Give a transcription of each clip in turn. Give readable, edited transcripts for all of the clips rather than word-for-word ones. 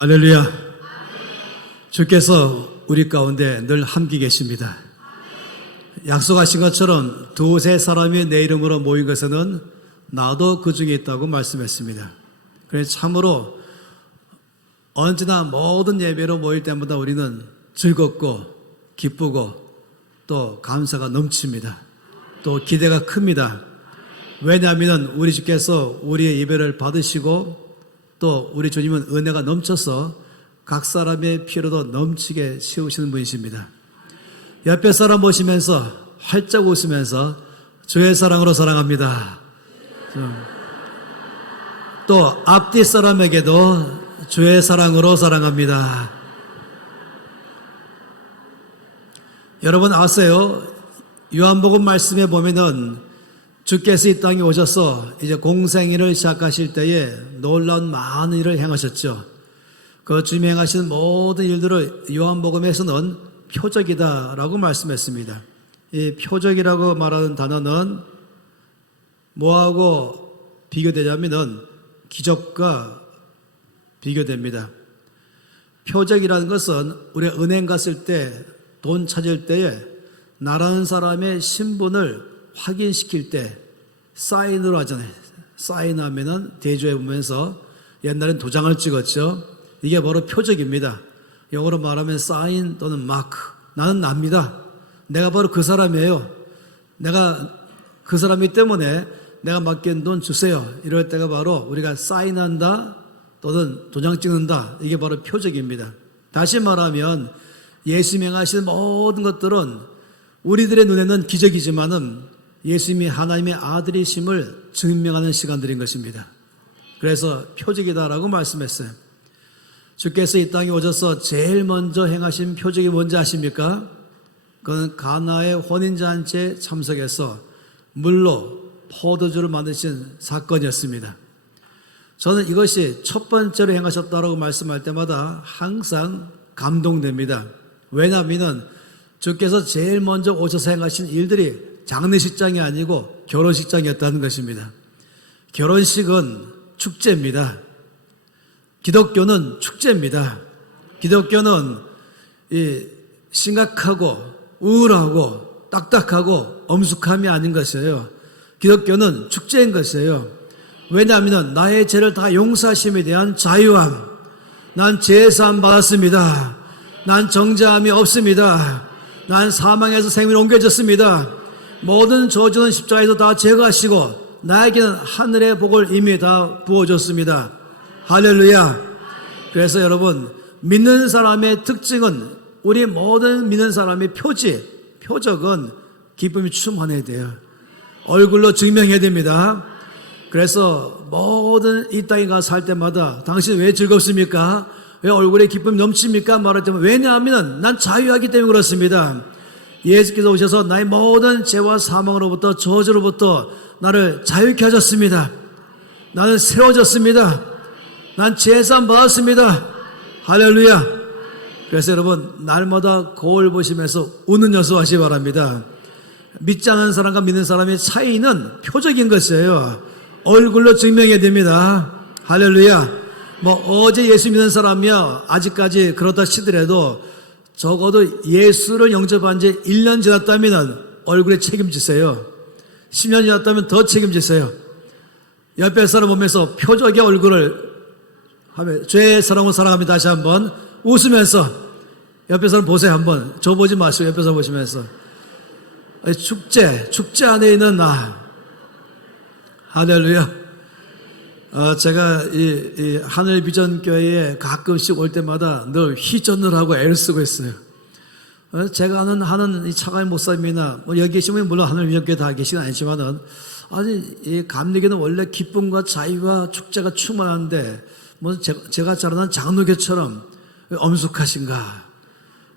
할렐루야. 주께서 우리 가운데 늘 함께 계십니다. 약속하신 것처럼 두세 사람이 내 이름으로 모인 것에는 나도 그 중에 있다고 말씀했습니다. 그래서 참으로 언제나 모든 예배로 모일 때마다 우리는 즐겁고 기쁘고 또 감사가 넘칩니다. 또 기대가 큽니다. 왜냐하면 우리 주께서 우리의 예배를 받으시고 또 우리 주님은 은혜가 넘쳐서 각 사람의 피로도 넘치게 채우시는 분이십니다. 옆에 사람 보시면서 활짝 웃으면서 주의 사랑으로 사랑합니다. 또 앞뒤 사람에게도 주의 사랑으로 사랑합니다. 여러분 아세요? 요한복음 말씀에 보면은 주께서 이 땅에 오셔서 이제 공생일을 시작하실 때에 놀라운 많은 일을 행하셨죠. 그 주님이 행하신 모든 일들을 요한복음에서는 표적이다라고 말씀했습니다. 이 표적이라고 말하는 단어는 뭐하고 비교되냐면은 기적과 비교됩니다. 표적이라는 것은 우리가 은행 갔을 때 돈 찾을 때에 나라는 사람의 신분을 확인시킬 때 사인으로 하잖아요. 사인하면은 대조해 보면서 옛날엔 도장을 찍었죠. 이게 바로 표적입니다. 영어로 말하면 사인 또는 마크. 나는 납니다. 내가 바로 그 사람이에요. 내가 그 사람이기 때문에 내가 맡긴 돈 주세요. 이럴 때가 바로 우리가 사인한다 또는 도장 찍는다. 이게 바로 표적입니다. 다시 말하면 예수님이 행하신 모든 것들은 우리들의 눈에는 기적이지만은 예수님이 하나님의 아들이심을 증명하는 시간들인 것입니다. 그래서 표적이다라고 말씀했어요. 주께서 이 땅에 오셔서 제일 먼저 행하신 표적이 뭔지 아십니까? 그건 가나의 혼인잔치에 참석해서 물로 포도주를 만드신 사건이었습니다. 저는 이것이 첫 번째로 행하셨다고 말씀할 때마다 항상 감동됩니다. 왜냐하면 주께서 제일 먼저 오셔서 행하신 일들이 장례식장이 아니고 결혼식장이었다는 것입니다. 결혼식은 축제입니다. 기독교는 축제입니다. 기독교는 심각하고 우울하고 딱딱하고 엄숙함이 아닌 것이에요. 기독교는 축제인 것이에요. 왜냐하면 나의 죄를 다 용서하심에 대한 자유함. 난 죄사함 받았습니다. 난 정죄함이 없습니다. 난 사망에서 생명으로 옮겨졌습니다. 모든 저주는 십자가에서 다 제거하시고 나에게는 하늘의 복을 이미 다 부어줬습니다. 할렐루야. 그래서 여러분 믿는 사람의 특징은 우리 모든 믿는 사람의 표적은 기쁨이 충만해야 돼요. 얼굴로 증명해야 됩니다. 그래서 모든 이 땅에 가서 살 때마다 당신 왜 즐겁습니까? 왜 얼굴에 기쁨이 넘칩니까? 말할 때면 왜냐하면 난 자유하기 때문에 그렇습니다. 예수께서 오셔서 나의 모든 죄와 사망으로부터 저주로부터 나를 자유케 하셨습니다. 나는 세워졌습니다. 난 죄사함 받았습니다. 할렐루야. 그래서 여러분 날마다 거울 보시면서 웃는 연습하시기 바랍니다. 믿지 않는 사람과 믿는 사람의 차이는 표적인 것이에요. 얼굴로 증명해야 됩니다. 할렐루야. 어제 예수 믿는 사람이야 아직까지 그렇다 치더라도 적어도 예수를 영접한 지 1년 지났다면 얼굴에 책임지세요. 10년 지났다면 더 책임지세요. 옆에 사람 보면서 표적의 얼굴을 하면 죄의 사랑으로 사랑합니다. 다시 한번 웃으면서 옆에 사람 보세요. 한번 저 보지 마시고 옆에 사람 보시면서 축제 안에 있는 나. 할렐루야. 제가 이 하늘 비전 교회에 가끔씩 올 때마다 늘 희전을 하고 애를 쓰고 있어요. 제가 하는 이 차가위 목사님이나 여기 계시면 물론 하늘 비전 교회 다 계시는 아니지만은 이 감리교는 원래 기쁨과 자유와 축제가 충만한데 제가 잘 아는 장로교처럼 엄숙하신가?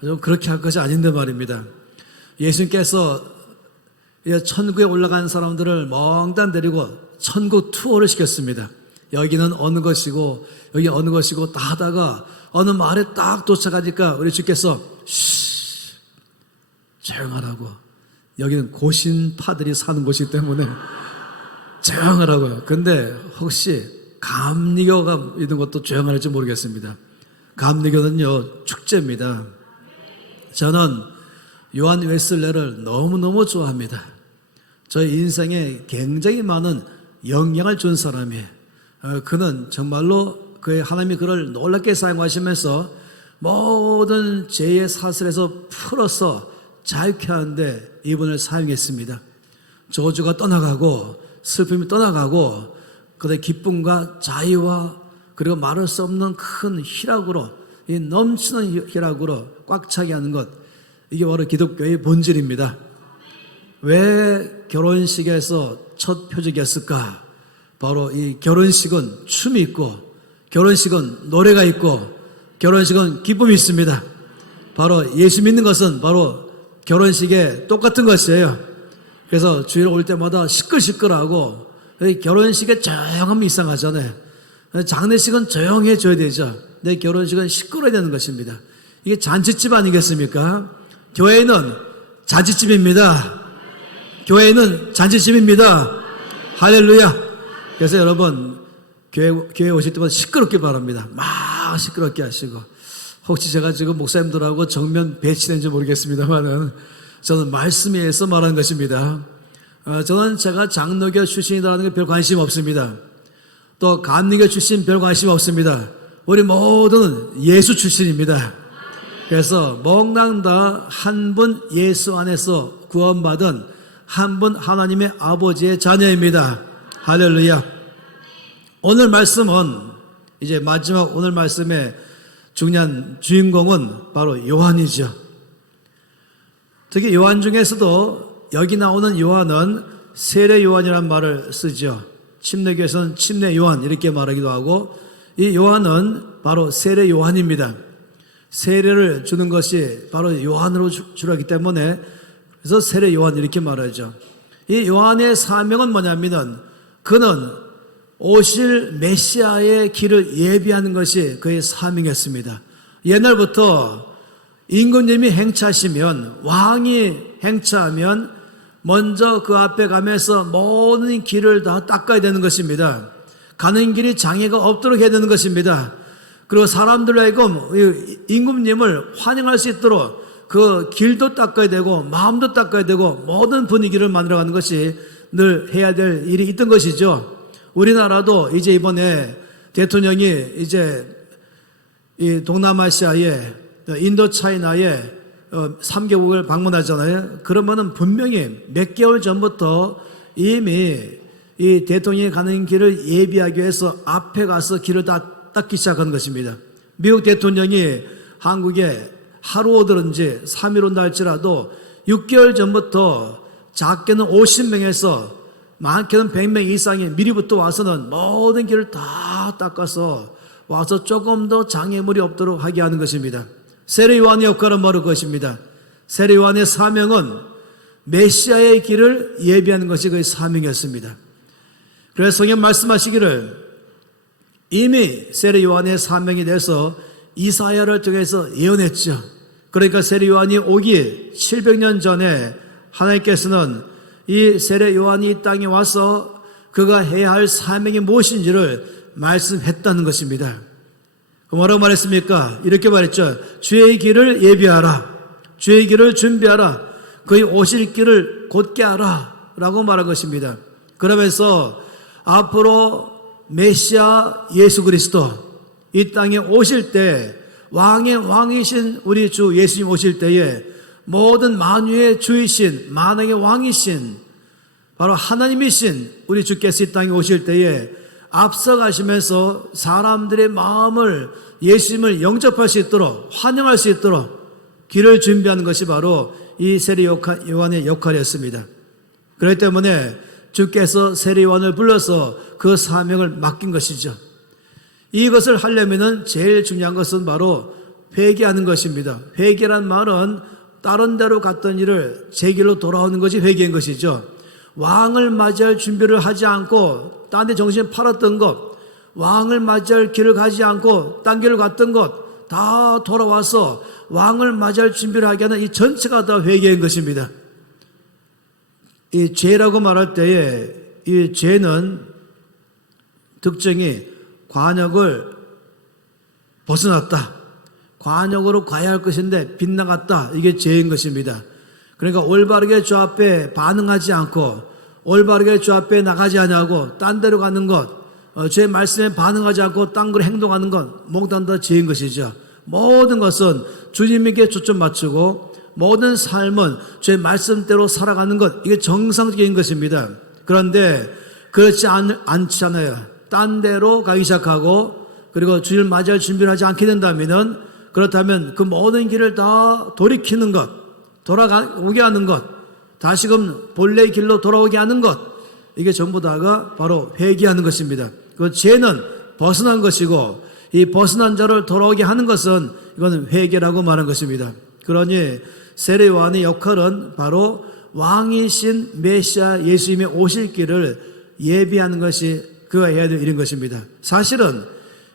좀 그렇게 할 것이 아닌데 말입니다. 예수님께서 천국에 올라간 사람들을 멍단 데리고 천국 투어를 시켰습니다. 여기는 어느 것이고 여기 어느 것이고 다 하다가 어느 마을에 딱 도착하니까 우리 주께서 조용하라고. 여기는 고신파들이 사는 곳이기 때문에 조용하라고요. 근데 혹시 감리교가 있는 것도 조용할지 모르겠습니다. 감리교는요, 축제입니다. 저는 요한 웨슬레를 너무너무 좋아합니다. 저의 인생에 굉장히 많은 영향을 준 사람이에요. 그는 정말로 하나님이 그를 놀랍게 사용하시면서 모든 죄의 사슬에서 풀어서 자유케 하는데 이분을 사용했습니다. 저주가 떠나가고 슬픔이 떠나가고 그의 기쁨과 자유와 그리고 말할 수 없는 큰 희락으로, 이 넘치는 희락으로 꽉 차게 하는 것, 이게 바로 기독교의 본질입니다. 왜 결혼식에서 첫 표적이었을까? 바로 이 결혼식은 춤이 있고, 결혼식은 노래가 있고, 결혼식은 기쁨이 있습니다. 바로 예수 믿는 것은 바로 결혼식에 똑같은 것이에요. 그래서 주일 올 때마다 시끌시끌하고, 결혼식에 조용하면 이상하잖아요. 장례식은 조용해져야 되죠. 내 결혼식은 시끄러워야 되는 것입니다. 이게 잔치집 아니겠습니까? 교회는 잔치집입니다. 교회는 잔치집입니다. 할렐루야. 그래서 여러분 교회 오실 때마다 시끄럽게 바랍니다. 막 시끄럽게 하시고, 혹시 제가 지금 목사님들하고 정면 배치된지 모르겠습니다만은 저는 말씀에 의해서 말하는 것입니다. 저는 제가 장로교 출신이라는 게 별 관심 없습니다. 또 감리교 출신 별 관심 없습니다. 우리 모두는 예수 출신입니다. 그래서 몽땅 다 한 분 예수 안에서 구원받은 한 분 하나님의 아버지의 자녀입니다. 할렐루야. 오늘 말씀은 이제 마지막, 오늘 말씀의 중요한 주인공은 바로 요한이죠. 특히 요한 중에서도 여기 나오는 요한은 세례 요한이라는 말을 쓰죠. 침례교에서는 침례 요한 이렇게 말하기도 하고, 이 요한은 바로 세례 요한입니다. 세례를 주는 것이 바로 요한으로 주라기 때문에 그래서 세례 요한 이렇게 말하죠. 이 요한의 사명은 뭐냐면은 그는 오실 메시아의 길을 예비하는 것이 그의 사명이었습니다. 옛날부터 임금님이 행차하시면, 왕이 행차하면 먼저 그 앞에 가면서 모든 길을 다 닦아야 되는 것입니다. 가는 길이 장애가 없도록 해야 되는 것입니다. 그리고 사람들로 하여금 임금님을 환영할 수 있도록 그 길도 닦아야 되고 마음도 닦아야 되고 모든 분위기를 만들어가는 것이 늘 해야 될 일이 있던 것이죠. 우리나라도 이제 이번에 대통령이 이제 이 동남아시아에, 인도차이나에 3개국을 방문하잖아요. 그러면은 분명히 몇 개월 전부터 이미 이 대통령이 가는 길을 예비하기 위해서 앞에 가서 길을 다 닦기 시작한 것입니다. 미국 대통령이 한국에 하루 오든지 3일 온다 할지라도 6개월 전부터 작게는 50명에서 많게는 100명 이상이 미리부터 와서는 모든 길을 다 닦아서 와서 조금 더 장애물이 없도록 하게 하는 것입니다. 세례 요한의 역할은 바로 그것입니다. 세례 요한의 사명은 메시아의 길을 예비하는 것이 그의 사명이었습니다. 그래서 성경 말씀하시기를 이미 세례 요한의 사명에 대해서 이사야를 통해서 예언했죠. 그러니까 세례 요한이 오기 700년 전에 하나님께서는 이 세례 요한이 이 땅에 와서 그가 해야 할 사명이 무엇인지를 말씀했다는 것입니다. 뭐라고 말했습니까? 이렇게 말했죠. 주의 길을 예비하라. 주의 길을 준비하라. 그의 오실 길을 곧게 하라. 라고 말한 것입니다. 그러면서 앞으로 메시아 예수 그리스도 이 땅에 오실 때, 왕의 왕이신 우리 주 예수님 오실 때에 모든 만유의 주이신, 만왕의 왕이신 바로 하나님이신 우리 주께서 이 땅에 오실 때에 앞서가시면서 사람들의 마음을, 예수님을 영접할 수 있도록, 환영할 수 있도록 길을 준비하는 것이 바로 이 세례 요한의 역할이었습니다. 그렇기 때문에 주께서 세례 요한을 불러서 그 사명을 맡긴 것이죠. 이것을 하려면 제일 중요한 것은 바로 회개하는 것입니다. 회개란 말은 다른 데로 갔던 일을 제 길로 돌아오는 것이 회개인 것이죠. 왕을 맞이할 준비를 하지 않고 딴 데 정신 팔았던 것, 왕을 맞이할 길을 가지 않고 딴 길을 갔던 것 다 돌아와서 왕을 맞이할 준비를 하게 하는 이 전체가 다 회개인 것입니다. 이 죄라고 말할 때에 이 죄는 특징이 관역을 벗어났다. 관역으로 가야 할 것인데 빗나갔다. 이게 죄인 것입니다. 그러니까 올바르게 주 앞에 반응하지 않고 올바르게 주 앞에 나가지 않냐고 딴 데로 가는 것, 주의 말씀에 반응하지 않고 딴 걸로 행동하는 것 모두 다 죄인 것이죠. 모든 것은 주님에게 초점 맞추고 모든 삶은 주의 말씀대로 살아가는 것, 이게 정상적인 것입니다. 그런데 그렇지 않잖아요. 딴 데로 가기 시작하고 그리고 주를 맞이할 준비를 하지 않게 된다면은, 그렇다면 그 모든 길을 다 돌이키는 것, 돌아오게 하는 것, 다시금 본래의 길로 돌아오게 하는 것, 이게 전부 다가 바로 회개하는 것입니다. 그 죄는 벗어난 것이고 이 벗어난 자를 돌아오게 하는 것은 이거는 회개라고 말한 것입니다. 그러니 세례 요한의 역할은 바로 왕이신 메시아 예수님의 오실 길을 예비하는 것이 그가 해야 될 일인 것입니다. 사실은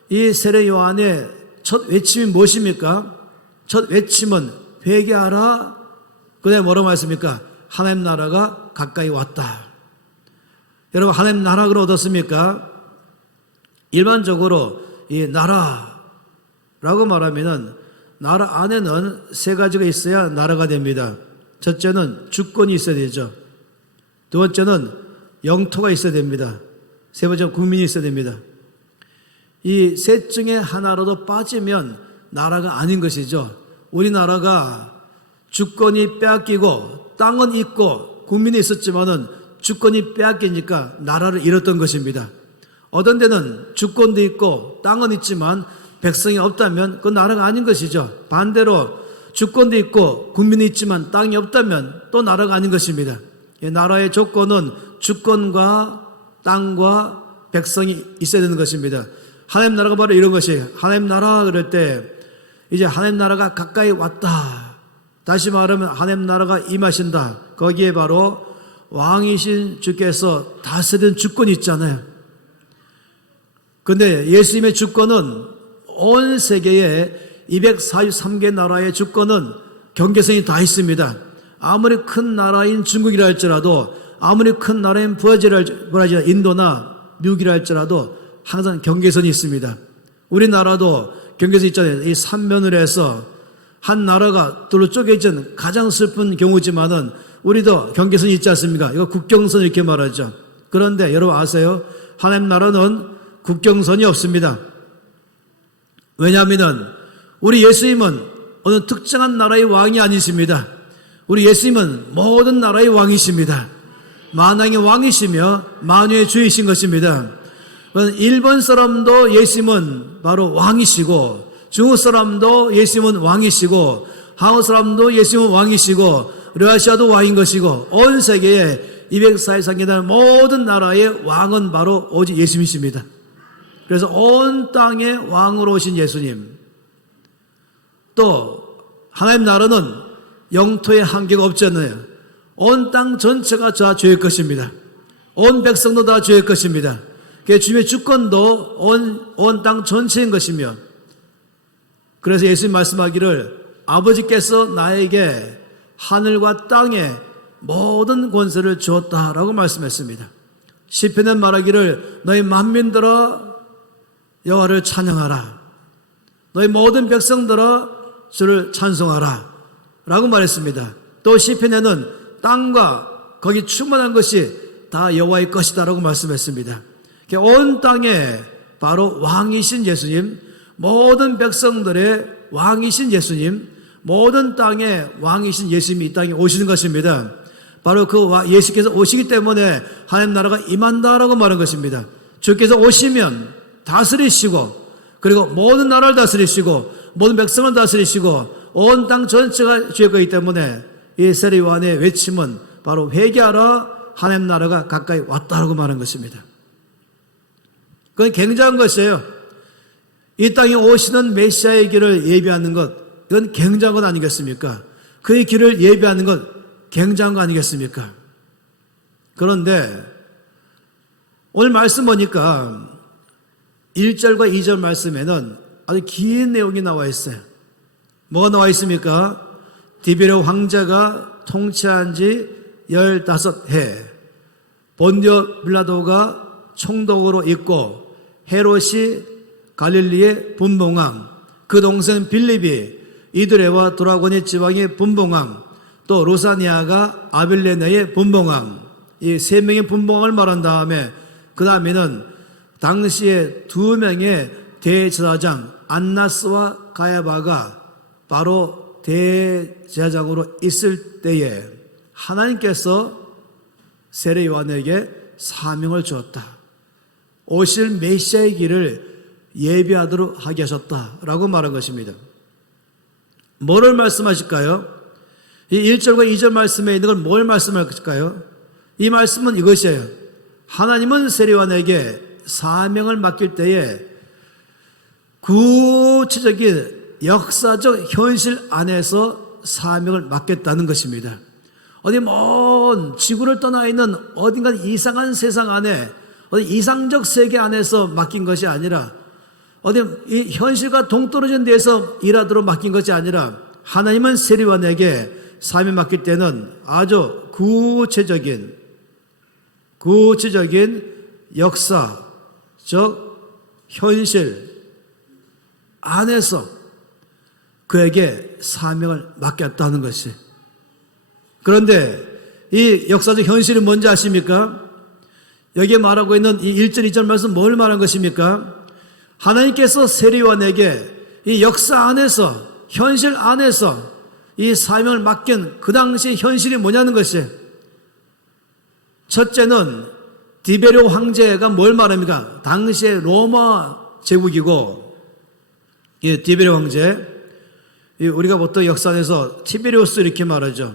이 세례 요한의 첫 외침이 무엇입니까? 첫 외침은 회개하라. 그다음에 뭐라고 말했습니까? 하나님 나라가 가까이 왔다. 여러분, 하나님 나라를 얻었습니까? 일반적으로 이 나라라고 말하면은 나라 안에는 세 가지가 있어야 나라가 됩니다. 첫째는 주권이 있어야 되죠. 두 번째는 영토가 있어야 됩니다. 세 번째는 국민이 있어야 됩니다. 이 셋 중에 하나라도 빠지면 나라가 아닌 것이죠. 우리나라가 주권이 빼앗기고 땅은 있고 국민이 있었지만은 주권이 빼앗기니까 나라를 잃었던 것입니다. 어떤 데는 주권도 있고 땅은 있지만 백성이 없다면 그 나라가 아닌 것이죠. 반대로 주권도 있고 국민이 있지만 땅이 없다면 또 나라가 아닌 것입니다. 나라의 조건은 주권과 땅과 백성이 있어야 되는 것입니다. 하나님 나라가 바로 이런 것이에요. 하나님 나라 그럴 때 이제 하나님 나라가 가까이 왔다. 다시 말하면 하나님 나라가 임하신다. 거기에 바로 왕이신 주께서 다스리는 주권이 있잖아요. 근데 예수님의 주권은 온 세계에 243개 나라의 주권은 경계선이 다 있습니다. 아무리 큰 나라인 중국이라 할지라도, 아무리 큰 나라인 브라질, 인도나 미국이라 할지라도 항상 경계선이 있습니다. 우리나라도 경계선이 있잖아요. 이 삼면을 해서 한 나라가 둘로 쪼개진 가장 슬픈 경우지만은 우리도 경계선이 있지 않습니까? 이거 국경선 이렇게 말하죠. 그런데 여러분 아세요? 하나님 나라는 국경선이 없습니다. 왜냐하면 우리 예수님은 어느 특정한 나라의 왕이 아니십니다. 우리 예수님은 모든 나라의 왕이십니다. 만왕의 왕이시며 만유의 주이신 것입니다. 일본 사람도 예수님은 바로 왕이시고, 중국 사람도 예수님은 왕이시고, 한국 사람도 예수님은 왕이시고, 러시아도 왕인 것이고, 온 세계에 243개 나라 모든 나라의 왕은 바로 오직 예수님이십니다. 그래서 온 땅에 왕으로 오신 예수님. 또 하나님 나라는 영토의 한계가 없잖아요. 온 땅 전체가 다 주의 것입니다. 온 백성도 다 주의 것입니다. 주님의 주권도 온 땅 전체인 것이며, 그래서 예수님 말씀하기를 아버지께서 나에게 하늘과 땅의 모든 권세를 주었다라고 말씀했습니다. 시편에 말하기를 너희 만민들아 여호와를 찬양하라, 너희 모든 백성들아 주를 찬송하라 라고 말했습니다. 또 시편에는 땅과 거기 충만한 것이 다 여호와의 것이다 라고 말씀했습니다. 온 땅에 바로 왕이신 예수님, 모든 백성들의 왕이신 예수님, 모든 땅에 왕이신 예수님이 이 땅에 오시는 것입니다. 바로 그 예수께서 오시기 때문에 하나님 나라가 임한다라고 말한 것입니다. 주께서 오시면 다스리시고, 그리고 모든 나라를 다스리시고 모든 백성을 다스리시고 온 땅 전체가 주의 것이기 때문에 이 세례 요한의 외침은 바로 회개하라, 하나님 나라가 가까이 왔다라고 말한 것입니다. 그건 굉장한 것이에요. 이 땅에 오시는 메시아의 길을 예비하는 것, 이건 굉장한 것 아니겠습니까? 그의 길을 예비하는 것 굉장한 거 아니겠습니까? 그런데 오늘 말씀 보니까 1절과 2절 말씀에는 아주 긴 내용이 나와 있어요. 뭐가 나와 있습니까? 디베르 황제가 통치한 지 15해, 본디오 빌라도가 총독으로 있고, 헤롯이 갈릴리의 분봉왕, 그 동생 빌립이 이드레와 도라고니 지방의 분봉왕, 또 로사니아가 아빌레네의 분봉왕, 이 세 명의 분봉왕을 말한 다음에 그 다음에는 당시에 두 명의 대제사장 안나스와 가야바가 바로 대제사장으로 있을 때에 하나님께서 세례 요한에게 사명을 주었다. 오실 메시아의 길을 예비하도록 하게 하셨다라고 말한 것입니다. 뭐를 말씀하실까요? 이 1절과 2절 말씀에 있는 걸 뭘 말씀하실까요? 이 말씀은 이것이에요. 하나님은 세례 요한에게 사명을 맡길 때에 구체적인 역사적 현실 안에서 사명을 맡겠다는 것입니다. 어디 먼 지구를 떠나 있는 어딘가 이상한 세상 안에 어디 이상적 세계 안에서 맡긴 것이 아니라 어디 이 현실과 동떨어진 데에서 일하도록 맡긴 것이 아니라 하나님은 세례 요한에게 사명 맡길 때는 아주 구체적인 역사적 현실 안에서 그에게 사명을 맡겼다는 것이. 그런데 이 역사적 현실이 뭔지 아십니까? 여기에 말하고 있는 이 1절 2절 말씀 뭘 말한 것입니까? 하나님께서 세례 요한에게 이 역사 안에서 현실 안에서 이 사명을 맡긴 그 당시 현실이 뭐냐는 것이. 첫째는 디베료 황제가 뭘 말합니까? 당시에 로마 제국이고, 이 디베료 황제, 우리가 보통 역사에서 티베리우스 이렇게 말하죠.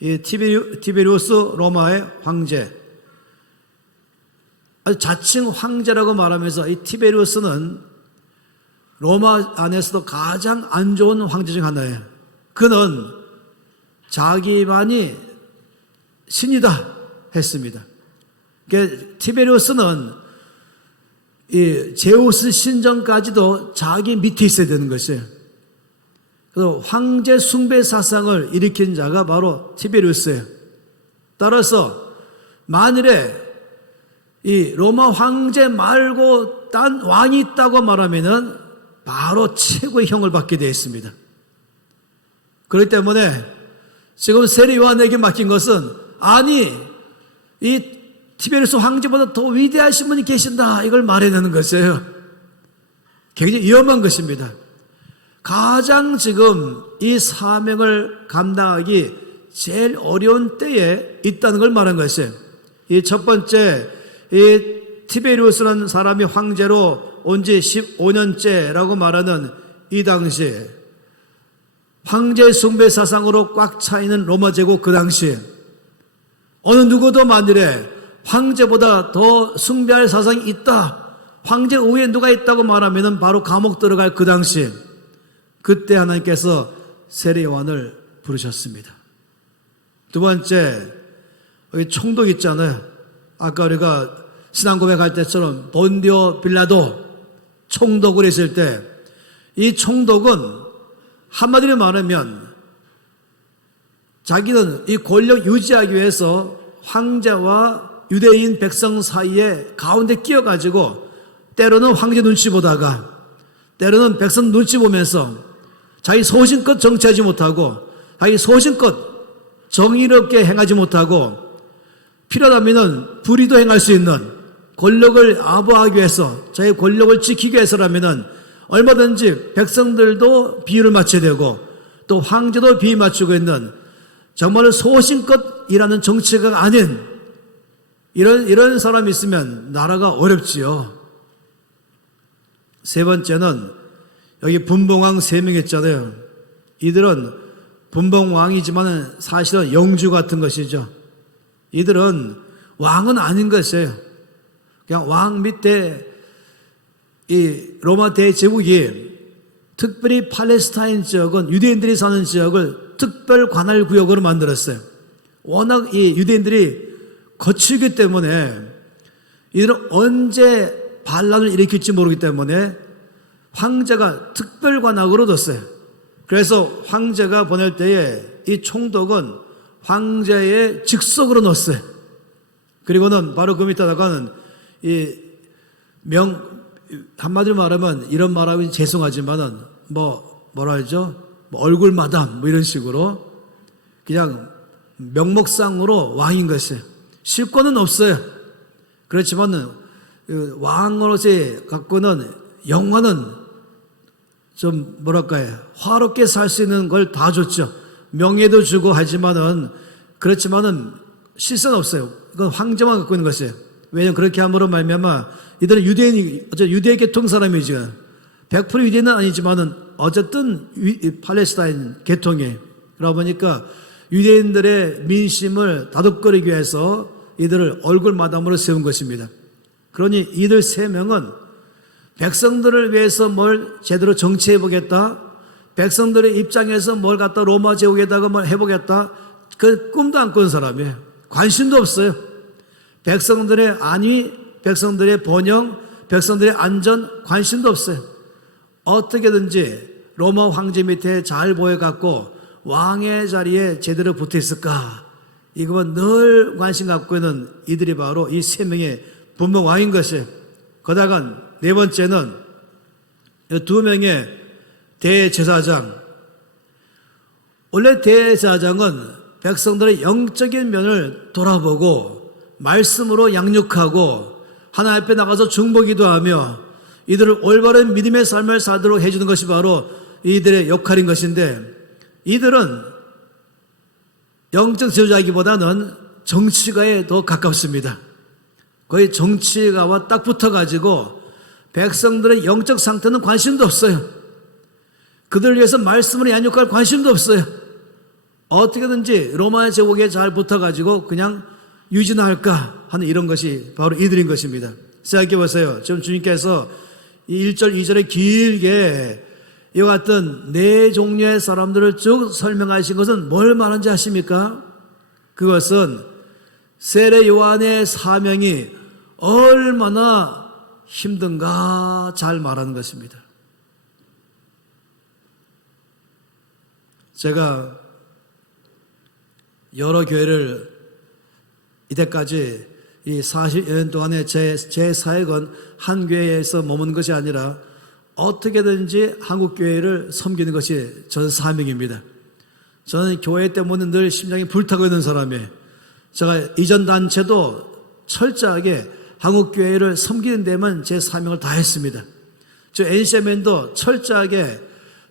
이 티베리우스 로마의 황제, 아주 자칭 황제라고 말하면서 이 티베리우스는 로마 안에서도 가장 안 좋은 황제 중 하나예요. 그는 자기만이 신이다 했습니다. 그러니까 티베리우스는 이 제우스 신전까지도 자기 밑에 있어야 되는 것이에요. 그래서 황제 숭배 사상을 일으킨 자가 바로 티베리우스예요. 따라서 만일에 이 로마 황제 말고 딴 왕이 있다고 말하면은 바로 최고의 형을 받게 되어 있습니다. 그렇기 때문에 지금 세례 요한에게 맡긴 것은 아니 이 티베리우스 황제보다 더 위대하신 분이 계신다 이걸 말해내는 것이에요. 굉장히 위험한 것입니다. 가장 지금 이 사명을 감당하기 제일 어려운 때에 있다는 걸 말한 것이에요. 이 첫 번째 이 티베리우스라는 사람이 황제로 온 지 15년째라고 말하는 이 당시에 황제 숭배 사상으로 꽉 차 있는 로마 제국 그 당시에 어느 누구도 만일에 황제보다 더 숭배할 사상이 있다, 황제 위에 누가 있다고 말하면 바로 감옥 들어갈 그 당시에 그때 하나님께서 세례 요한을 부르셨습니다. 두 번째, 여기 총독 있잖아요. 아까 우리가 신앙 고백할 때처럼 본디오 빌라도 총독을 했을 때 이 총독은 한마디로 말하면 자기는 이 권력 유지하기 위해서 황제와 유대인 백성 사이에 가운데 끼어가지고 때로는 황제 눈치 보다가 때로는 백성 눈치 보면서 자기 소신껏 정치하지 못하고 자기 소신껏 정의롭게 행하지 못하고 필요하다면 불의도 행할 수 있는 권력을 아부하기 위해서 자기 권력을 지키기 위해서라면 얼마든지 백성들도 비위를 맞춰야 되고 또 황제도 비위 맞추고 있는 정말 소신껏 일하는 정치가가 아닌 이런 사람이 있으면 나라가 어렵지요. 세 번째는 여기 분봉왕 3명 있잖아요. 이들은 분봉왕이지만 사실은 영주 같은 것이죠. 이들은 왕은 아닌 것이에요. 그냥 왕 밑에 이 로마 대제국이 특별히 팔레스타인 지역은 유대인들이 사는 지역을 특별 관할 구역으로 만들었어요. 워낙 이 유대인들이 거칠기 때문에 이들은 언제 반란을 일으킬지 모르기 때문에 황제가 특별 관할구로 뒀어요. 그래서 황제가 보낼 때에 이 총독은 황제의 직속으로 넣었어요. 그리고는 바로 그 밑에다가는 이 한마디로 말하면 이런 말하면 죄송하지만은 뭐라 하죠? 뭐 얼굴 마담 뭐 이런 식으로 그냥 명목상으로 왕인 것이에요. 실권은 없어요. 그렇지만은 왕으로서의 갖고는 영화는 좀 뭐랄까요? 화롭게 살 수 있는 걸 다 줬죠. 명예도 주고 하지만은 그렇지만은 실세는 없어요. 이건 황제만 갖고 있는 것이에요. 왜냐하면 그렇게 함으로 말미암아 이들은 유대 계통 사람이죠. 100% 유대인은 아니지만은 어쨌든 팔레스타인 계통이에요. 그러다 보니까 유대인들의 민심을 다독거리기 위해서 이들을 얼굴 마담으로 세운 것입니다. 그러니 이들 세 명은 백성들을 위해서 뭘 제대로 정치해 보겠다, 백성들의 입장에서 뭘 갖다 로마 제국에다가 뭘 해보겠다, 그 꿈도 안 꾼 사람이에요. 관심도 없어요. 백성들의 안위, 백성들의 번영, 백성들의 안전 관심도 없어요. 어떻게든지 로마 황제 밑에 잘 보여갖고 왕의 자리에 제대로 붙어 있을까, 이거만 늘 관심 갖고 있는 이들이 바로 이 세 명의 분명 왕인 것이에요. 거다가 네 번째는 두 명의 대제사장. 원래 대제사장은 백성들의 영적인 면을 돌아보고 말씀으로 양육하고 하나님 앞에 나가서 중보기도 하며 이들을 올바른 믿음의 삶을 살도록 해주는 것이 바로 이들의 역할인 것인데, 이들은 영적 지도자이기보다는 정치가에 더 가깝습니다. 거의 정치가와 딱 붙어가지고 백성들의 영적 상태는 관심도 없어요. 그들을 위해서 말씀으로 양육할 관심도 없어요. 어떻게든지 로마 제국에 잘 붙어가지고 그냥 유진할까 하는 이런 것이 바로 이들인 것입니다. 생각해 보세요. 지금 주님께서 이 1절, 2절에 길게 이와 같은 네 종류의 사람들을 쭉 설명하신 것은 뭘 말하는지 아십니까? 그것은 세례 요한의 사명이 얼마나 힘든가 잘 말하는 것입니다. 제가 여러 교회를 이때까지 이 40년 동안의 제 사역은 한 교회에서 머무는 것이 아니라 어떻게든지 한국 교회를 섬기는 것이 전 사명입니다. 저는 교회 때문에 늘 심장이 불타고 있는 사람이에요. 제가 이전 단체도 철저하게 한국 교회를 섬기는 데만 제 사명을 다했습니다. 저 NCMN도 철저하게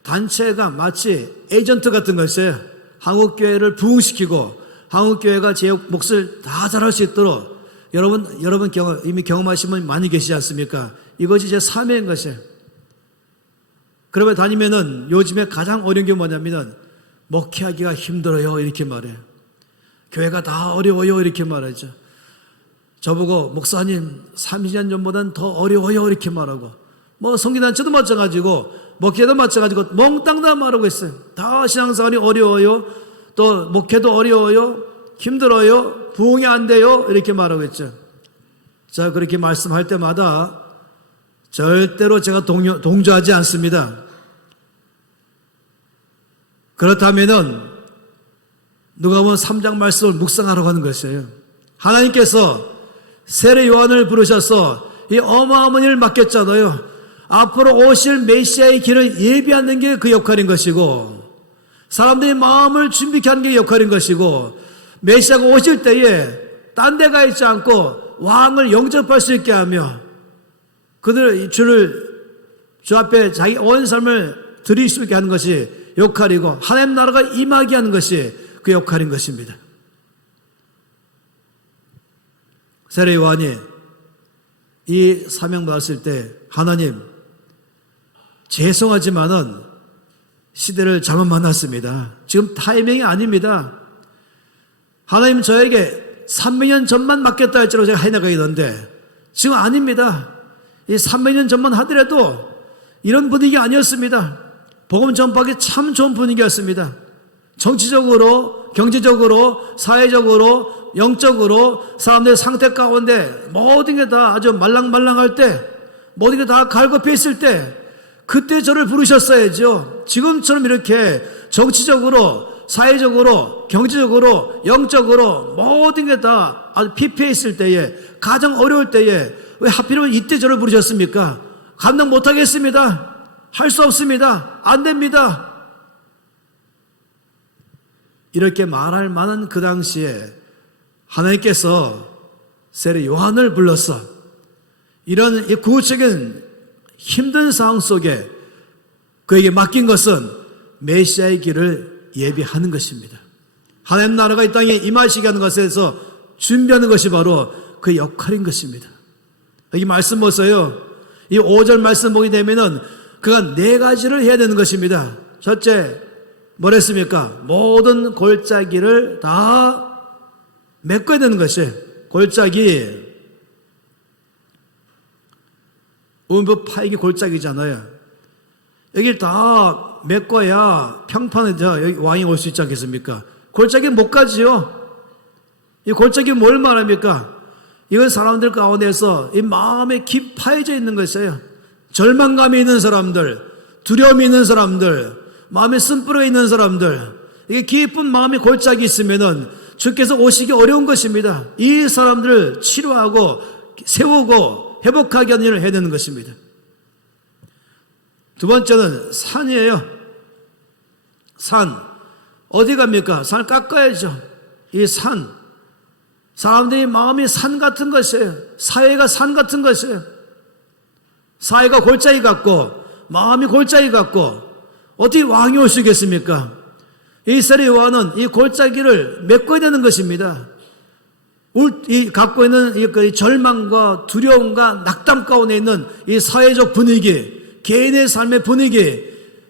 단체가 마치 에이전트 같은 것이에요. 한국 교회를 부흥시키고 한국 교회가 제 몫을 다 잘할 수 있도록 여러분 이미 경험하신 분 많이 계시지 않습니까? 이것이 제 사명인 것이에요. 그러면 다니면은 요즘에 가장 어려운 게 뭐냐면은 목회하기가 힘들어요 이렇게 말해요. 교회가 다 어려워요 이렇게 말하죠. 저보고 목사님 30년 전보다는 더 어려워요 이렇게 말하고, 뭐 성기단체도 마찬가지고 목회도 마찬가지고 몽땅 다 말하고 있어요. 다 신앙생활이 어려워요, 또 목회도 어려워요, 힘들어요, 부흥이 안 돼요 이렇게 말하고 있죠. 자, 그렇게 말씀할 때마다 절대로 제가 동조하지 않습니다. 그렇다면은 누가복음 3장 말씀을 묵상하라고 하는 것이에요. 하나님께서 세례 요한을 부르셔서 이 어마어마한 일을 맡겼잖아요. 앞으로 오실 메시아의 길을 예비하는 게 그 역할인 것이고, 사람들의 마음을 준비케 하는 게 역할인 것이고, 메시아가 오실 때에 딴 데 가 있지 않고 왕을 영접할 수 있게 하며 그들의 주 앞에 자기 온 삶을 드릴 수 있게 하는 것이 역할이고, 하나님 나라가 임하게 하는 것이 그 역할인 것입니다. 세례 요한이 이 사명 받았을 때 하나님 죄송하지만은 시대를 잘못 만났습니다. 지금 타이밍이 아닙니다. 하나님 저에게 300년 전만 맡겼다 할지라도 제가 해나가겠는데 지금 아닙니다. 이 300년 전만 하더라도 이런 분위기 아니었습니다. 복음 전파하기 참 좋은 분위기였습니다. 정치적으로, 경제적으로, 사회적으로, 영적으로 사람들의 상태 가운데 모든 게 다 아주 말랑말랑할 때, 모든 게 다 갈급해 있을 때 그때 저를 부르셨어야죠. 지금처럼 이렇게 정치적으로, 사회적으로, 경제적으로, 영적으로 모든 게 다 아주 피폐해 있을 때에, 가장 어려울 때에 왜 하필이면 이때 저를 부르셨습니까? 감당 못하겠습니다. 할 수 없습니다. 안 됩니다. 이렇게 말할 만한 그 당시에 하나님께서 세례 요한을 불러서 이런 구체적인 힘든 상황 속에 그에게 맡긴 것은 메시아의 길을 예비하는 것입니다. 하나님 나라가 이 땅에 임하시게 하는 것에서 준비하는 것이 바로 그 역할인 것입니다. 여기 말씀 보세요. 이 5절 말씀 보게 되면은 그가 4가지를 해야 되는 것입니다. 첫째, 뭐랬습니까? 모든 골짜기를 다 메꿔야 되는 것이 골짜기. 음부 파이기 골짜기잖아요. 여기를 다 메꿔야 평판에서 여기 왕이 올 수 있지 않겠습니까? 골짜기 못 가지요. 이 골짜기 뭘 말합니까? 이건 사람들 가운데서 이 마음에 깊이 파여져 있는 것이에요. 절망감이 있는 사람들, 두려움이 있는 사람들, 마음에 쓴뿌리가 있는 사람들, 이게 깊은 마음의 골짜기 있으면은 주께서 오시기 어려운 것입니다. 이 사람들을 치료하고 세우고 회복하게 하는 일을 해야 되는 것입니다. 두 번째는 산이에요. 산. 어디 갑니까? 산을 깎아야죠. 이 산. 사람들이 마음이 산 같은 것이에요. 사회가 산 같은 것이에요. 사회가 골짜기 같고 마음이 골짜기 같고 어떻게 왕이 올 수 있겠습니까? 이 세례 요한은 이 골짜기를 메꿔야 되는 것입니다. 이 갖고 있는 이 절망과 두려움과 낙담 가운데 있는 이 사회적 분위기, 개인의 삶의 분위기,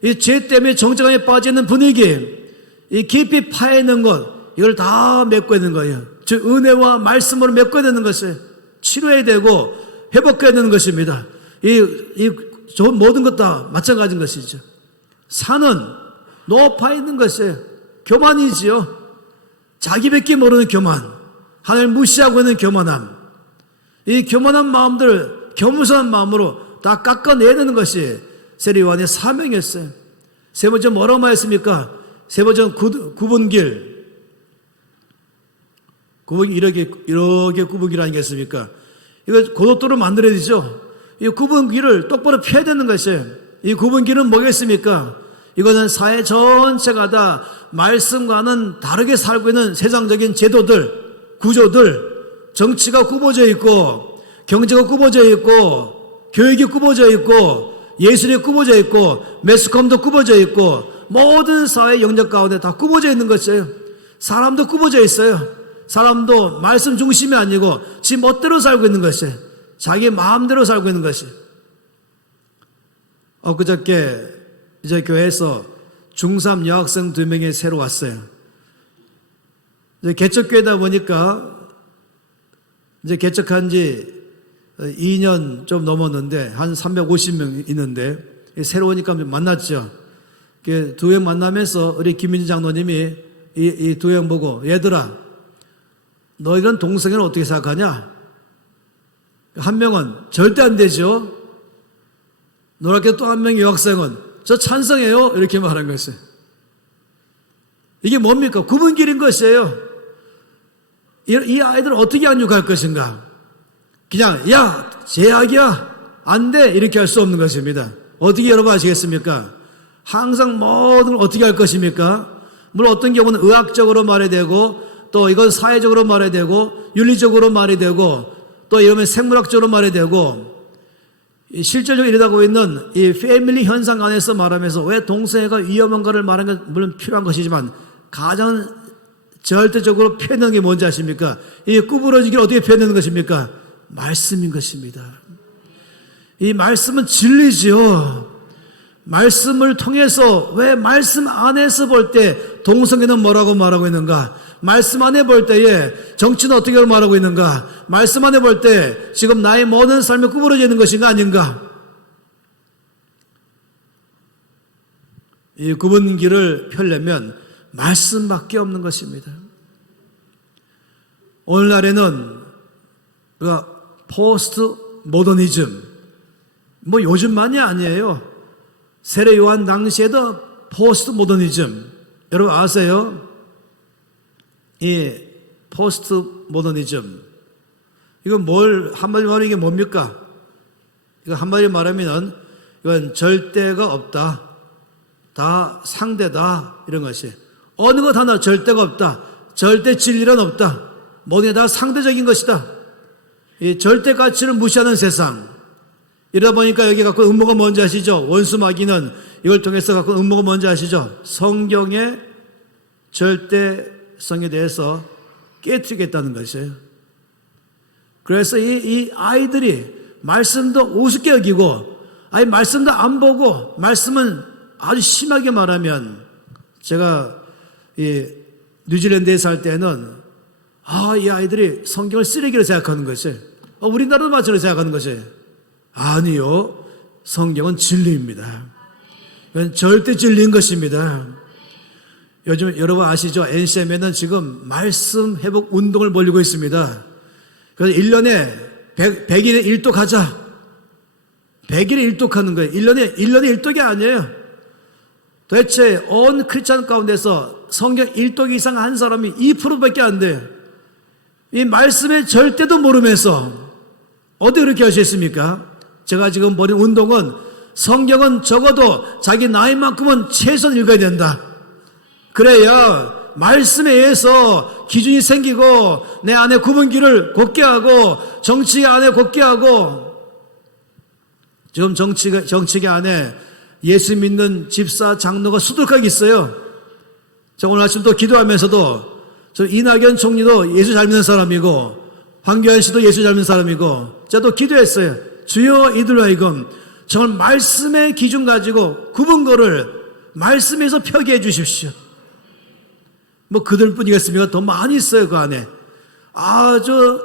이 죄 때문에 정죄감에 빠져 있는 분위기, 이 깊이 파여 있는 것, 이걸 다 메꿔야 되는 거예요. 즉 은혜와 말씀으로 메꿔야 되는 것을 치료해야 되고 회복해야 되는 것입니다. 이 모든 것 다 마찬가지인 것이죠. 산은 높아 있는 것이에요. 교만이지요. 자기밖에 모르는 교만, 하나님을 무시하고 있는 교만함, 이 교만한 마음들, 겸손한 마음으로 다 깎아내야 되는 것이 세례 요한의 사명이었어요. 세 번째 뭐라고 말했습니까? 세 번째는 구분길. 이렇게 구분길 아니겠습니까? 이거 고속도로 만들어야 되죠. 이 구분길을 똑바로 펴야 되는 것이에요. 이 구분길은 뭐겠습니까? 이거는 사회 전체가 다 말씀과는 다르게 살고 있는 세상적인 제도들, 구조들, 정치가 굽어져 있고, 경제가 굽어져 있고, 교육이 굽어져 있고, 예술이 굽어져 있고, 매스컴도 굽어져 있고, 모든 사회 영역 가운데 다 굽어져 있는 것이에요. 사람도 굽어져 있어요. 사람도 말씀 중심이 아니고 지 멋대로 살고 있는 것이에요. 자기 마음대로 살고 있는 것이에요. 그저께 이제 교회에서 중3 여학생 2명이 새로 왔어요. 이제 개척교회다 보니까 이제 개척한 지 2년 좀 넘었는데 한 350명 있는데 새로 오니까 만났죠. 두 명 만나면서 우리 김민지 장로님이 이 두 명 보고 얘들아 너희는 동성애는 어떻게 생각하냐? 한 명은 절대 안 되죠. 놀랍게 또 한 명의 여학생은 저 찬성해요. 이렇게 말한 것이에요. 이게 뭡니까? 구분길인 것이에요. 이 아이들을 어떻게 안육할 것인가? 그냥 야 제약이야 안 돼 이렇게 할 수 없는 것입니다. 어떻게 여러분 아시겠습니까? 항상 모든 걸 어떻게 할 것입니까? 물론 어떤 경우는 의학적으로 말해야 되고 또 이건 사회적으로 말해야 되고 윤리적으로 말해야 되고 또 이러면 생물학적으로 말해야 되고 실질적으로 일어나고 있는 이 패밀리 현상 안에서 말하면서 왜 동성애가 위험한가를 말하는 건 물론 필요한 것이지만 가장 절대적으로 표현하는 게 뭔지 아십니까? 이 구부러지기를 어떻게 표현하는 것입니까? 말씀인 것입니다. 이 말씀은 진리지요. 말씀을 통해서 왜 말씀 안에서 볼 때 동성애는 뭐라고 말하고 있는가? 말씀 안에 볼 때에 정치는 어떻게 말하고 있는가? 말씀 안에 볼 때 지금 나의 모든 삶이 구부러져 있는 것인가 아닌가? 이 구분길을 펴려면 말씀밖에 없는 것입니다. 오늘날에는 포스트 모더니즘 뭐 요즘만이 아니에요. 세례 요한 당시에도 포스트 모더니즘 여러분 아세요? 이 포스트 모더니즘 이건 한마디로 말하면 이게 뭡니까? 이거 한마디로 말하면 이건 절대가 없다. 다 상대다. 이런 것이. 어느 것 하나 절대가 없다. 절대 진리는 없다. 모든 게 다 상대적인 것이다. 이 절대 가치를 무시하는 세상. 이러다 보니까 여기 갖고 음모가 뭔지 아시죠? 원수 마귀는 이걸 통해서 갖고 음모가 뭔지 아시죠? 성경의 절대성에 대해서 깨뜨리겠다는 것이에요. 그래서 이 아이들이 말씀도 우습게 여기고, 아니 말씀도 안 보고, 말씀은 아주 심하게 말하면, 제가 이 뉴질랜드에 살 때는 이 아이들이 성경을 쓰레기로 생각하는 것이, 우리나라도 마찬가지로 생각하는 것이, 아니요, 성경은 진리입니다. 이건 절대 진리인 것입니다. 요즘 여러분 아시죠? NCM에는 지금 말씀 회복 운동을 벌이고 있습니다. 그래서 1년에 100일에 1독 하자. 100일에 1독 하는 거예요. 1년에 1독이 아니에요. 도대체 온 크리스찬 가운데서 성경 1독 이상 한 사람이 2%밖에 안 돼요. 이 말씀의 절대도 모르면서 어떻게 그렇게 하셨습니까? 제가 지금 벌인 운동은 성경은 적어도 자기 나이만큼은 최소한 읽어야 된다. 그래야 말씀에 의해서 기준이 생기고 내 안에 구분기를 곧게 하고 정치 안에 곧게 하고, 지금 정치계 안에 예수 믿는 집사 장로가 수두룩하게 있어요. 저 오늘 아침 또 기도하면서도 저 이낙연 총리도 예수 잘 믿는 사람이고 황교안 씨도 예수 잘 믿는 사람이고, 제가 또 기도했어요. 주여 이들로 하여금 정말 말씀의 기준 가지고 구분거를 말씀에서 펴게 해 주십시오. 뭐 그들 뿐이겠습니까? 더 많이 있어요. 그 안에 아주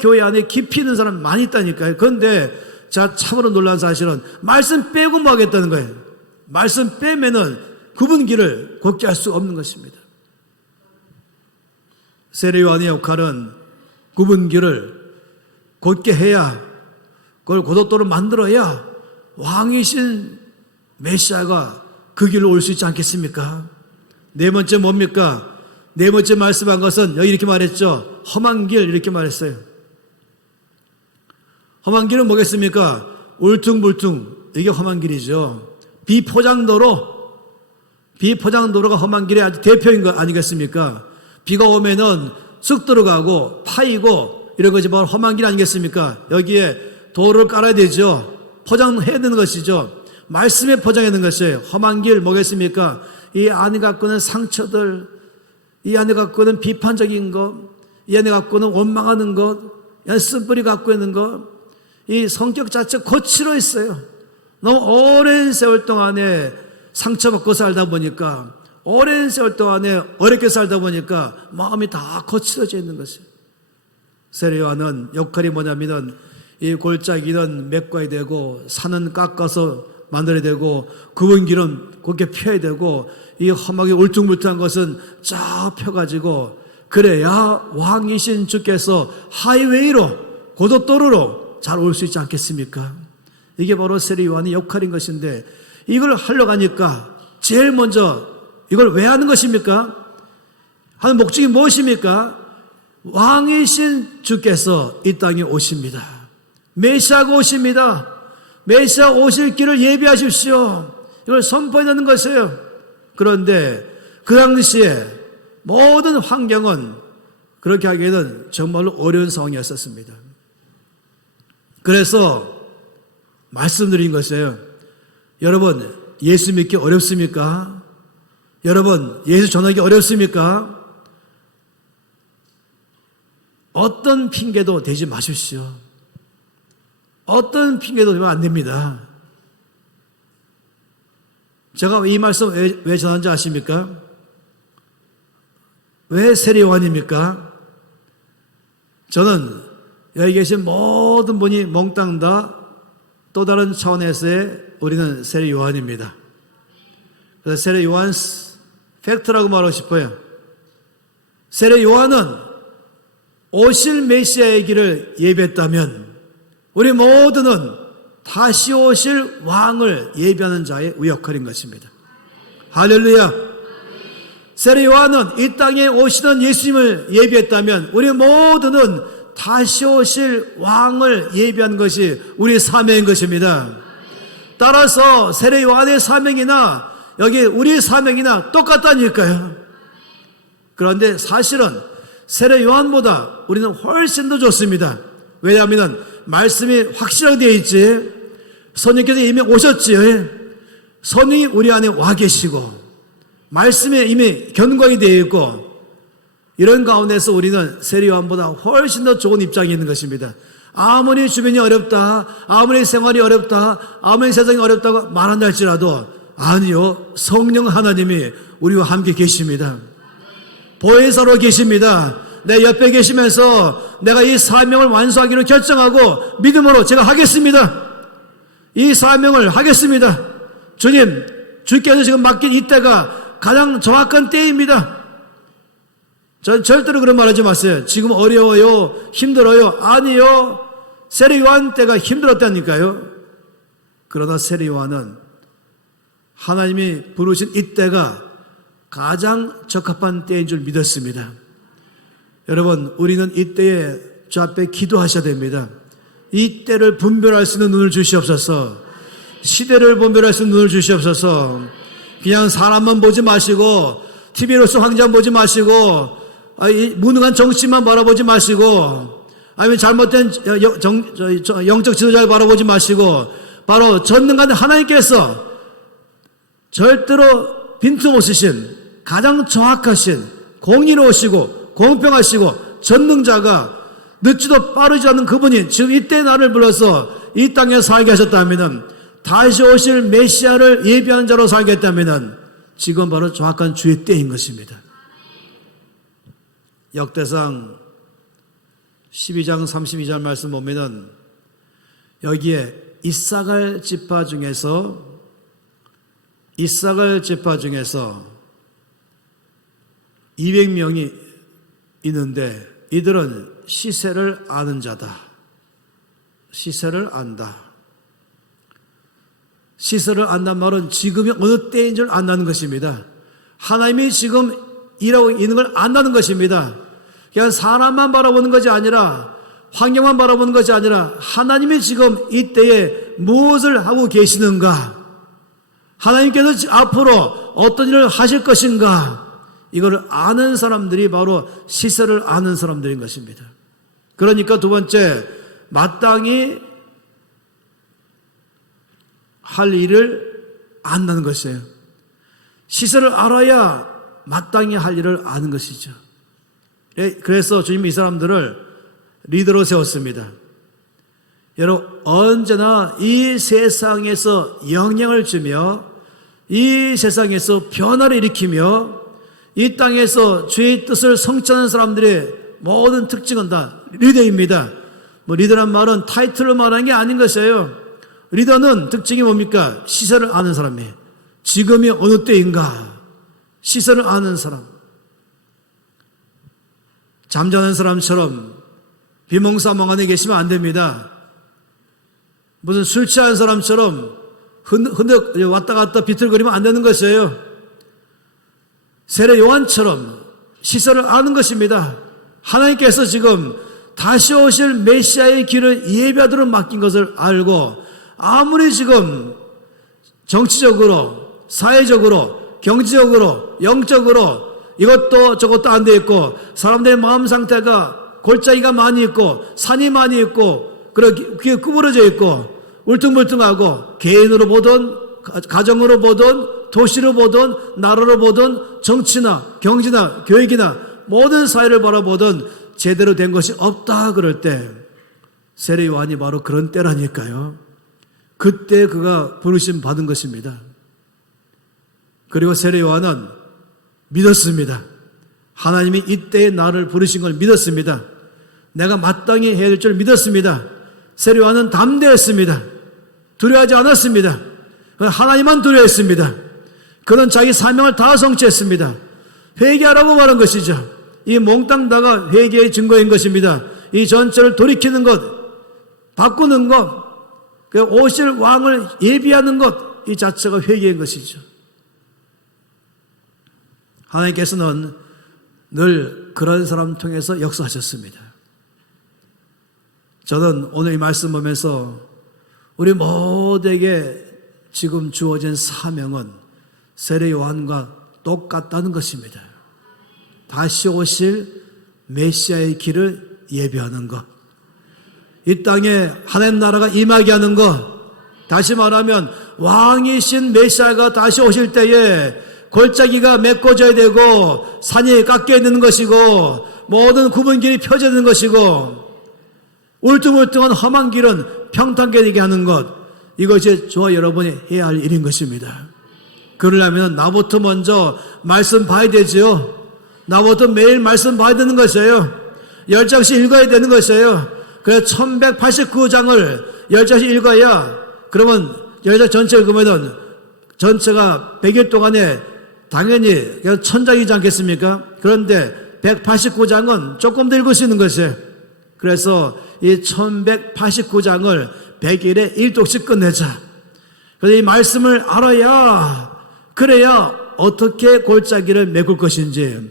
교회 안에 깊이 있는 사람 많이 있다니까요. 그런데 제가 참으로 놀란 사실은 말씀 빼고 뭐 하겠다는 거예요. 말씀 빼면은 구분기를 곧게 할 수 없는 것입니다. 세례요한의 역할은 구분기를 곧게 해야, 그걸 고속도로 만들어야 왕이신 메시아가 그 길로 올 수 있지 않겠습니까? 네 번째 뭡니까? 네 번째 말씀한 것은 여기 이렇게 말했죠. 험한 길, 이렇게 말했어요. 험한 길은 뭐겠습니까? 울퉁불퉁, 이게 험한 길이죠. 비포장도로가 험한 길의 아주 대표인 거 아니겠습니까? 비가 오면은 쑥 들어가고 파이고 이런 것이 바로 험한 길 아니겠습니까? 여기에 도로를 깔아야 되죠. 포장해야 되는 것이죠. 말씀에 포장해야 되는 것이에요. 험한 길 뭐겠습니까? 이 안에 갖고는 상처들, 이 안에 갖고는 비판적인 것, 이 안에 갖고는 원망하는 것, 이 안에 쓴뿌리 갖고 있는 것, 이 성격 자체가 거칠어 있어요. 너무 오랜 세월 동안에 상처받고 살다 보니까, 오랜 세월 동안에 어렵게 살다 보니까 마음이 다 거칠어져 있는 것이에요. 세례요한은 역할이 뭐냐면은 이 골짜기는 메꿔야 되고, 산은 깎아서 만들어야 되고, 구분길은 곧게 펴야 되고, 이 험하게 울퉁불퉁한 것은 쫙 펴가지고, 그래야 왕이신 주께서 하이웨이로, 고속도로로 잘 올 수 있지 않겠습니까? 이게 바로 세례요한의 역할인 것인데, 이걸 하려고 하니까 제일 먼저 이걸 왜 하는 것입니까? 하는 목적이 무엇입니까? 왕이신 주께서 이 땅에 오십니다. 메시아가 오십니다. 메시아 오실 길을 예비하십시오. 이걸 선포하는 것이에요. 그런데 그 당시에 모든 환경은 그렇게 하기에는 정말로 어려운 상황이었습니다. 그래서 말씀드린 것이에요. 여러분, 예수 믿기 어렵습니까? 여러분, 예수 전하기 어렵습니까? 어떤 핑계도 대지 마십시오. 어떤 핑계도 되면 안 됩니다. 제가 이 말씀 왜 전하는지 아십니까? 왜 세례요한입니까? 저는 여기 계신 모든 분이 몽땅 다 또 다른 차원에서의 우리는 세례요한입니다. 그래서 세례요한 팩트라고 말하고 싶어요. 세례요한은 오실 메시아의 길을 예비했다면 우리 모두는 다시 오실 왕을 예비하는 자의 역할인 것입니다. 할렐루야. 세례요한은 이 땅에 오시는 예수님을 예비했다면 우리 모두는 다시 오실 왕을 예비한 것이 우리 사명인 것입니다. 따라서 세례 요한의 사명이나 여기 우리의 사명이나 똑같다니까요. 그런데 사실은 세례 요한보다 우리는 훨씬 더 좋습니다. 왜냐하면 말씀이 확실하게 되어 있지. 성령께서 이미 오셨지요. 성령이 우리 안에 와 계시고 말씀에 이미 견고하게 되어 있고, 이런 가운데서 우리는 세례 요한보다 훨씬 더 좋은 입장에 있는 것입니다. 아무리 주변이 어렵다, 아무리 생활이 어렵다, 아무리 세상이 어렵다고 말한다 할지라도 아니요, 성령 하나님이 우리와 함께 계십니다. 보혜사로 계십니다. 내 옆에 계시면서 내가 이 사명을 완수하기로 결정하고 믿음으로 제가 하겠습니다. 이 사명을 하겠습니다. 주님, 주께서 지금 맡긴 이때가 가장 정확한 때입니다. 전 절대로 그런 말 하지 마세요. 지금 어려워요, 힘들어요. 아니요, 세례 요한 때가 힘들었다니까요. 그러나 세례 요한은 하나님이 부르신 이때가 가장 적합한 때인 줄 믿었습니다. 여러분, 우리는 이때에 주 앞에 기도하셔야 됩니다. 이 때를 분별할 수 있는 눈을 주시옵소서. 시대를 분별할 수 있는 눈을 주시옵소서. 그냥 사람만 보지 마시고 TV로서 황제만 보지 마시고 무능한 정치만 바라보지 마시고 아니면 잘못된 영적 지도자를 바라보지 마시고 바로 전능한 하나님께서 절대로 빈틈없으신 가장 정확하신 공의로우시고 공평하시고 전능자가 늦지도 빠르지 않은 그분이 지금 이때 나를 불러서 이 땅에 살게 하셨다면, 다시 오실 메시아를 예비한 자로 살게 했다면 지금 바로 정확한 주의 때인 것입니다. 역대상 12장 32절 말씀 보면은 여기에 이사갈 지파 중에서 200명이 있는데 이들은 시세를 아는 자다. 시세를 안다. 시세를 안다는 말은 지금이 어느 때인 줄 안다는 것입니다. 하나님이 지금 일하고 있는 걸 안다는 것입니다. 그냥 사람만 바라보는 것이 아니라 환경만 바라보는 것이 아니라 하나님이 지금 이때에 무엇을 하고 계시는가, 하나님께서 앞으로 어떤 일을 하실 것인가, 이걸 아는 사람들이 바로 시세를 아는 사람들인 것입니다. 그러니까 두 번째, 마땅히 할 일을 안다는 것이에요. 시세를 알아야 마땅히 할 일을 아는 것이죠. 그래서 주님이 이 사람들을 리더로 세웠습니다. 여러분, 언제나 이 세상에서 영향을 주며 이 세상에서 변화를 일으키며 이 땅에서 주의 뜻을 성취하는 사람들의 모든 특징은 다 리더입니다. 리더란 말은 타이틀로 말하는 게 아닌 것이에요. 리더는 특징이 뭡니까? 시세를 아는 사람이에요. 지금이 어느 때인가, 시세를 아는 사람. 잠자는 사람처럼 비몽사몽 안에 계시면 안 됩니다. 무슨 술 취한 사람처럼 흔적 왔다 갔다 비틀거리면 안 되는 것이에요. 세례 요한처럼 시세를 아는 것입니다. 하나님께서 지금 다시 오실 메시아의 길을 예비하도록 맡긴 것을 알고, 아무리 지금 정치적으로, 사회적으로, 경제적으로, 영적으로 이것도 저것도 안 돼 있고, 사람들의 마음 상태가 골짜기가 많이 있고 산이 많이 있고 그렇게 구부러져 있고 울퉁불퉁하고, 개인으로 보든 가정으로 보든 도시로 보든 나라로 보든 정치나 경제나 교육이나 모든 사회를 바라보든 제대로 된 것이 없다 그럴 때 세례 요한이 바로 그런 때라니까요. 그때 그가 부르심 받은 것입니다. 그리고 세례 요한은 믿었습니다. 하나님이 이때에 나를 부르신 걸 믿었습니다. 내가 마땅히 해야 될 줄 믿었습니다. 세례 요한은 담대했습니다. 두려워하지 않았습니다. 하나님만 두려워했습니다. 그는 자기 사명을 다 성취했습니다. 회개하라고 말한 것이죠. 이 몽땅 다가 회개의 증거인 것입니다. 이 전체를 돌이키는 것, 바꾸는 것, 오실 왕을 예비하는 것, 이 자체가 회개인 것이죠. 하나님께서는 늘 그런 사람 통해서 역사하셨습니다. 저는 오늘 이 말씀 보면서 우리 모두에게 지금 주어진 사명은 세례 요한과 똑같다는 것입니다. 다시 오실 메시아의 길을 예비하는 것, 이 땅에 하나님 나라가 임하게 하는 것, 다시 말하면 왕이신 메시아가 다시 오실 때에 골짜기가 메꿔져야 되고 산이 깎여 있는 것이고 모든 굽은 길이 펴져야 되는 것이고 울퉁불퉁한 험한 길은 평탄하게 되게 하는 것, 이것이 저와 여러분이 해야 할 일인 것입니다. 그러려면 나부터 먼저 말씀 봐야 되지요. 나부터 매일 말씀 봐야 되는 것이에요. 10장씩 읽어야 되는 것이에요. 그래서 1189장을 10장씩 읽어야, 그러면 10장 전체 읽으면은 전체가 100일 동안에 당연히 1000장이지 않겠습니까? 그런데 189장은 조금 더 읽을 수 있는 것이에요. 그래서 이 1189장을 100일에 1독씩 끝내자. 그래서 이 말씀을 알아야, 그래야 어떻게 골짜기를 메꿀 것인지,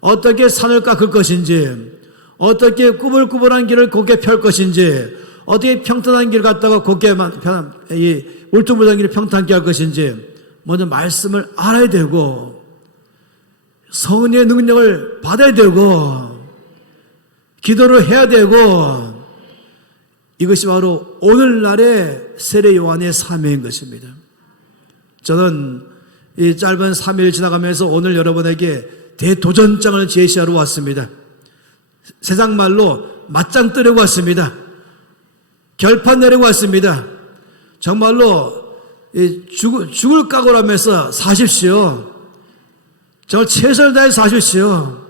어떻게 산을 깎을 것인지, 어떻게 꾸불꾸불한 길을 곧게 펼 것인지, 어떻게 평탄한 길을 갖다가 곧게 이 울퉁불퉁한 길을 평탄하게 할 것인지 먼저 말씀을 알아야 되고 성령의 능력을 받아야 되고 기도를 해야 되고, 이것이 바로 오늘날의 세례 요한의 사명인 것입니다. 저는 이 짧은 3일 지나가면서 오늘 여러분에게 대도전장을 제시하러 왔습니다. 세상 말로 맞짱 뜨려고 왔습니다. 결판 내려고 왔습니다. 정말로 죽을 각오를 하면서 사십시오. 정말 최선을 다해 사십시오.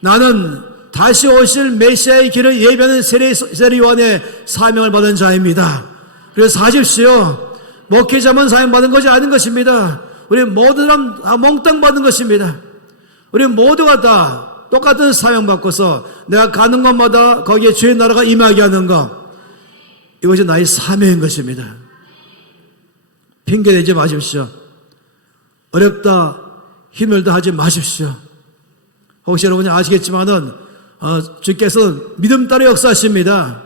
나는 다시 오실 메시아의 길을 예비하는 세례 요한의 사명을 받은 자입니다. 그래서 사십시오. 목회자만 사명 받은 것이 아닌 것입니다. 우리 모두는 다 몽땅 받은 것입니다. 우리 모두가 다 똑같은 사명 받고서 내가 가는 곳마다 거기에 주의 나라가 임하게 하는 것, 이것이 나의 사명인 것입니다. 핑계대지 마십시오. 어렵다 힘들다 하지 마십시오. 혹시 여러분이 아시겠지만은 주께서는 믿음 따라 역사하십니다.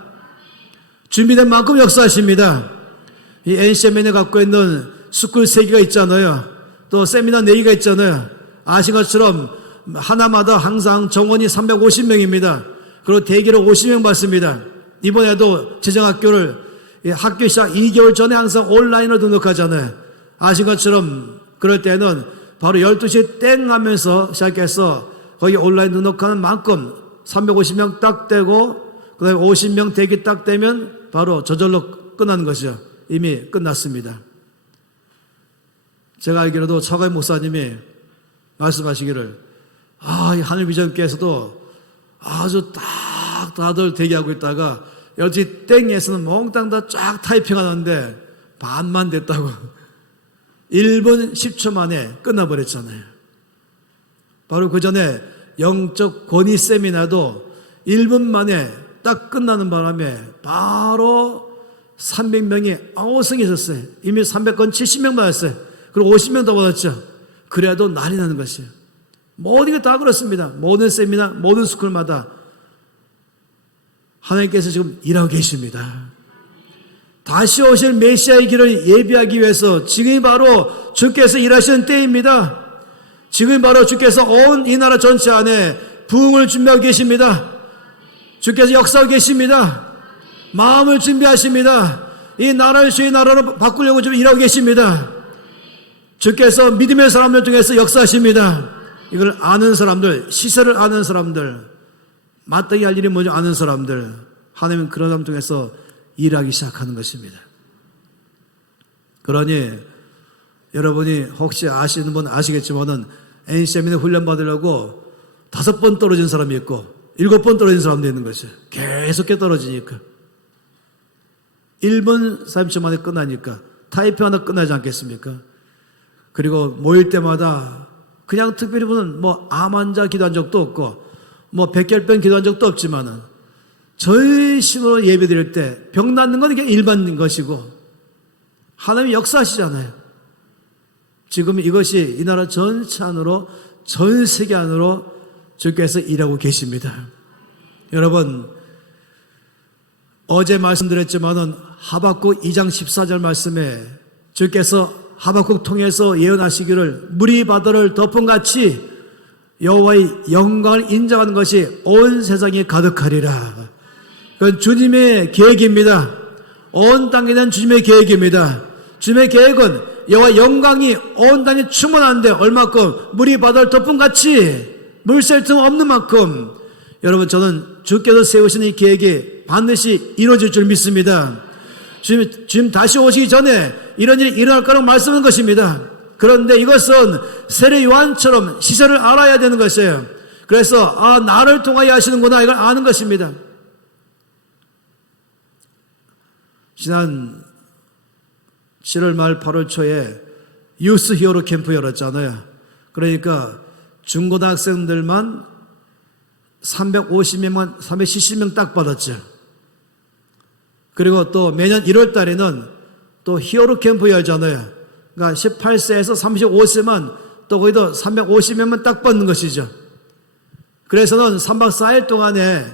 준비된 만큼 역사하십니다. 이 NCMN이 갖고 있는 스쿨 3개가 있잖아요. 또 세미나 4개가 있잖아요. 아신 것처럼 하나마다 항상 정원이 350명입니다. 그리고 대기로 50명 받습니다. 이번에도 재정학교를 학교 시작 2개월 전에 항상 온라인으로 등록하잖아요. 아신 것처럼 그럴 때는 바로 12시에 땡 하면서 시작해서 거기 온라인 등록하는 만큼 350명 딱 되고 그 다음에 50명 대기 딱 되면 바로 저절로 끝나는 것이죠. 이미 끝났습니다. 제가 알기로도 차가희 목사님이 말씀하시기를, 이 하늘비전께서도 아주 딱 다들 대기하고 있다가 12시 땡에서는 몽땅 다 쫙 타이핑하는데 반만 됐다고 1분 10초 만에 끝나버렸잖아요. 바로 그 전에 영적 권위 세미나도 1분 만에 딱 끝나는 바람에 바로 300명이 아우성이 있었어요. 이미 300건 70명 받았어요. 그리고 50명 더 받았죠. 그래도 난리 나는 것이에요. 모든 게 다 그렇습니다. 모든 세미나, 모든 스쿨마다 하나님께서 지금 일하고 계십니다. 다시 오실 메시아의 길을 예비하기 위해서 지금이 바로 주께서 일하시는 때입니다. 지금이 바로 주께서 온 이 나라 전체 안에 부흥을 준비하고 계십니다. 주께서 역사하고 계십니다. 마음을 준비하십니다. 이 나라를 주의 나라로 바꾸려고 지금 일하고 계십니다. 주께서 믿음의 사람들 중에서 역사하십니다. 이걸 아는 사람들, 시세를 아는 사람들, 마땅히 할 일이 뭔지 아는 사람들, 하나님은 그런 사람 중에서 일하기 시작하는 것입니다. 그러니 여러분이 혹시 아시는 분 아시겠지만은 NCM에 훈련 받으려고 5번 떨어진 사람이 있고 7번 떨어진 사람도 있는 것이에요. 계속해 떨어지니까 1분 30초 만에 끝나니까 타이핑 하나 끝나지 않겠습니까? 그리고 모일 때마다 그냥 특별히 무슨 암 환자 기도한 적도 없고 백혈병 기도한 적도 없지만은 저희 신으로 예배 드릴 때 병 낫는 건 그냥 일반인 것이고 하나님이 역사하시잖아요. 지금 이것이 이 나라 전체 안으로, 전 세계 안으로 주께서 일하고 계십니다. 여러분, 어제 말씀드렸지만은 하박국 2장 14절 말씀에 주께서 하박국 통해서 예언하시기를 물이 바다를 덮음같이 여호와의 영광을 인정하는 것이 온 세상에 가득하리라. 그건 주님의 계획입니다. 온 땅에 대한 주님의 계획입니다. 주님의 계획은 여호와의 영광이 온 땅에 충만한데 얼마큼 물이 바다를 덮음같이 물샐 틈 없는 만큼 여러분 저는 주께서 세우신 이 계획이 반드시 이루어질 줄 믿습니다. 주님 다시 오시기 전에 이런 일이 일어날 거라고 말씀하는 것입니다. 그런데 이것은 세례 요한처럼 시세를 알아야 되는 것이에요. 그래서 나를 통하여 하시는구나 이걸 아는 것입니다. 지난 7월 말 8월 초에 유스 히어로 캠프 열었잖아요. 그러니까 중고등학생들만 350명, 370명 딱 받았죠. 그리고 또 매년 1월 달에는 또 히어로 캠프 열잖아요. 그러니까 18세에서 35세만 또 거기도 350명만 딱 받는 것이죠. 그래서는 3박 4일 동안에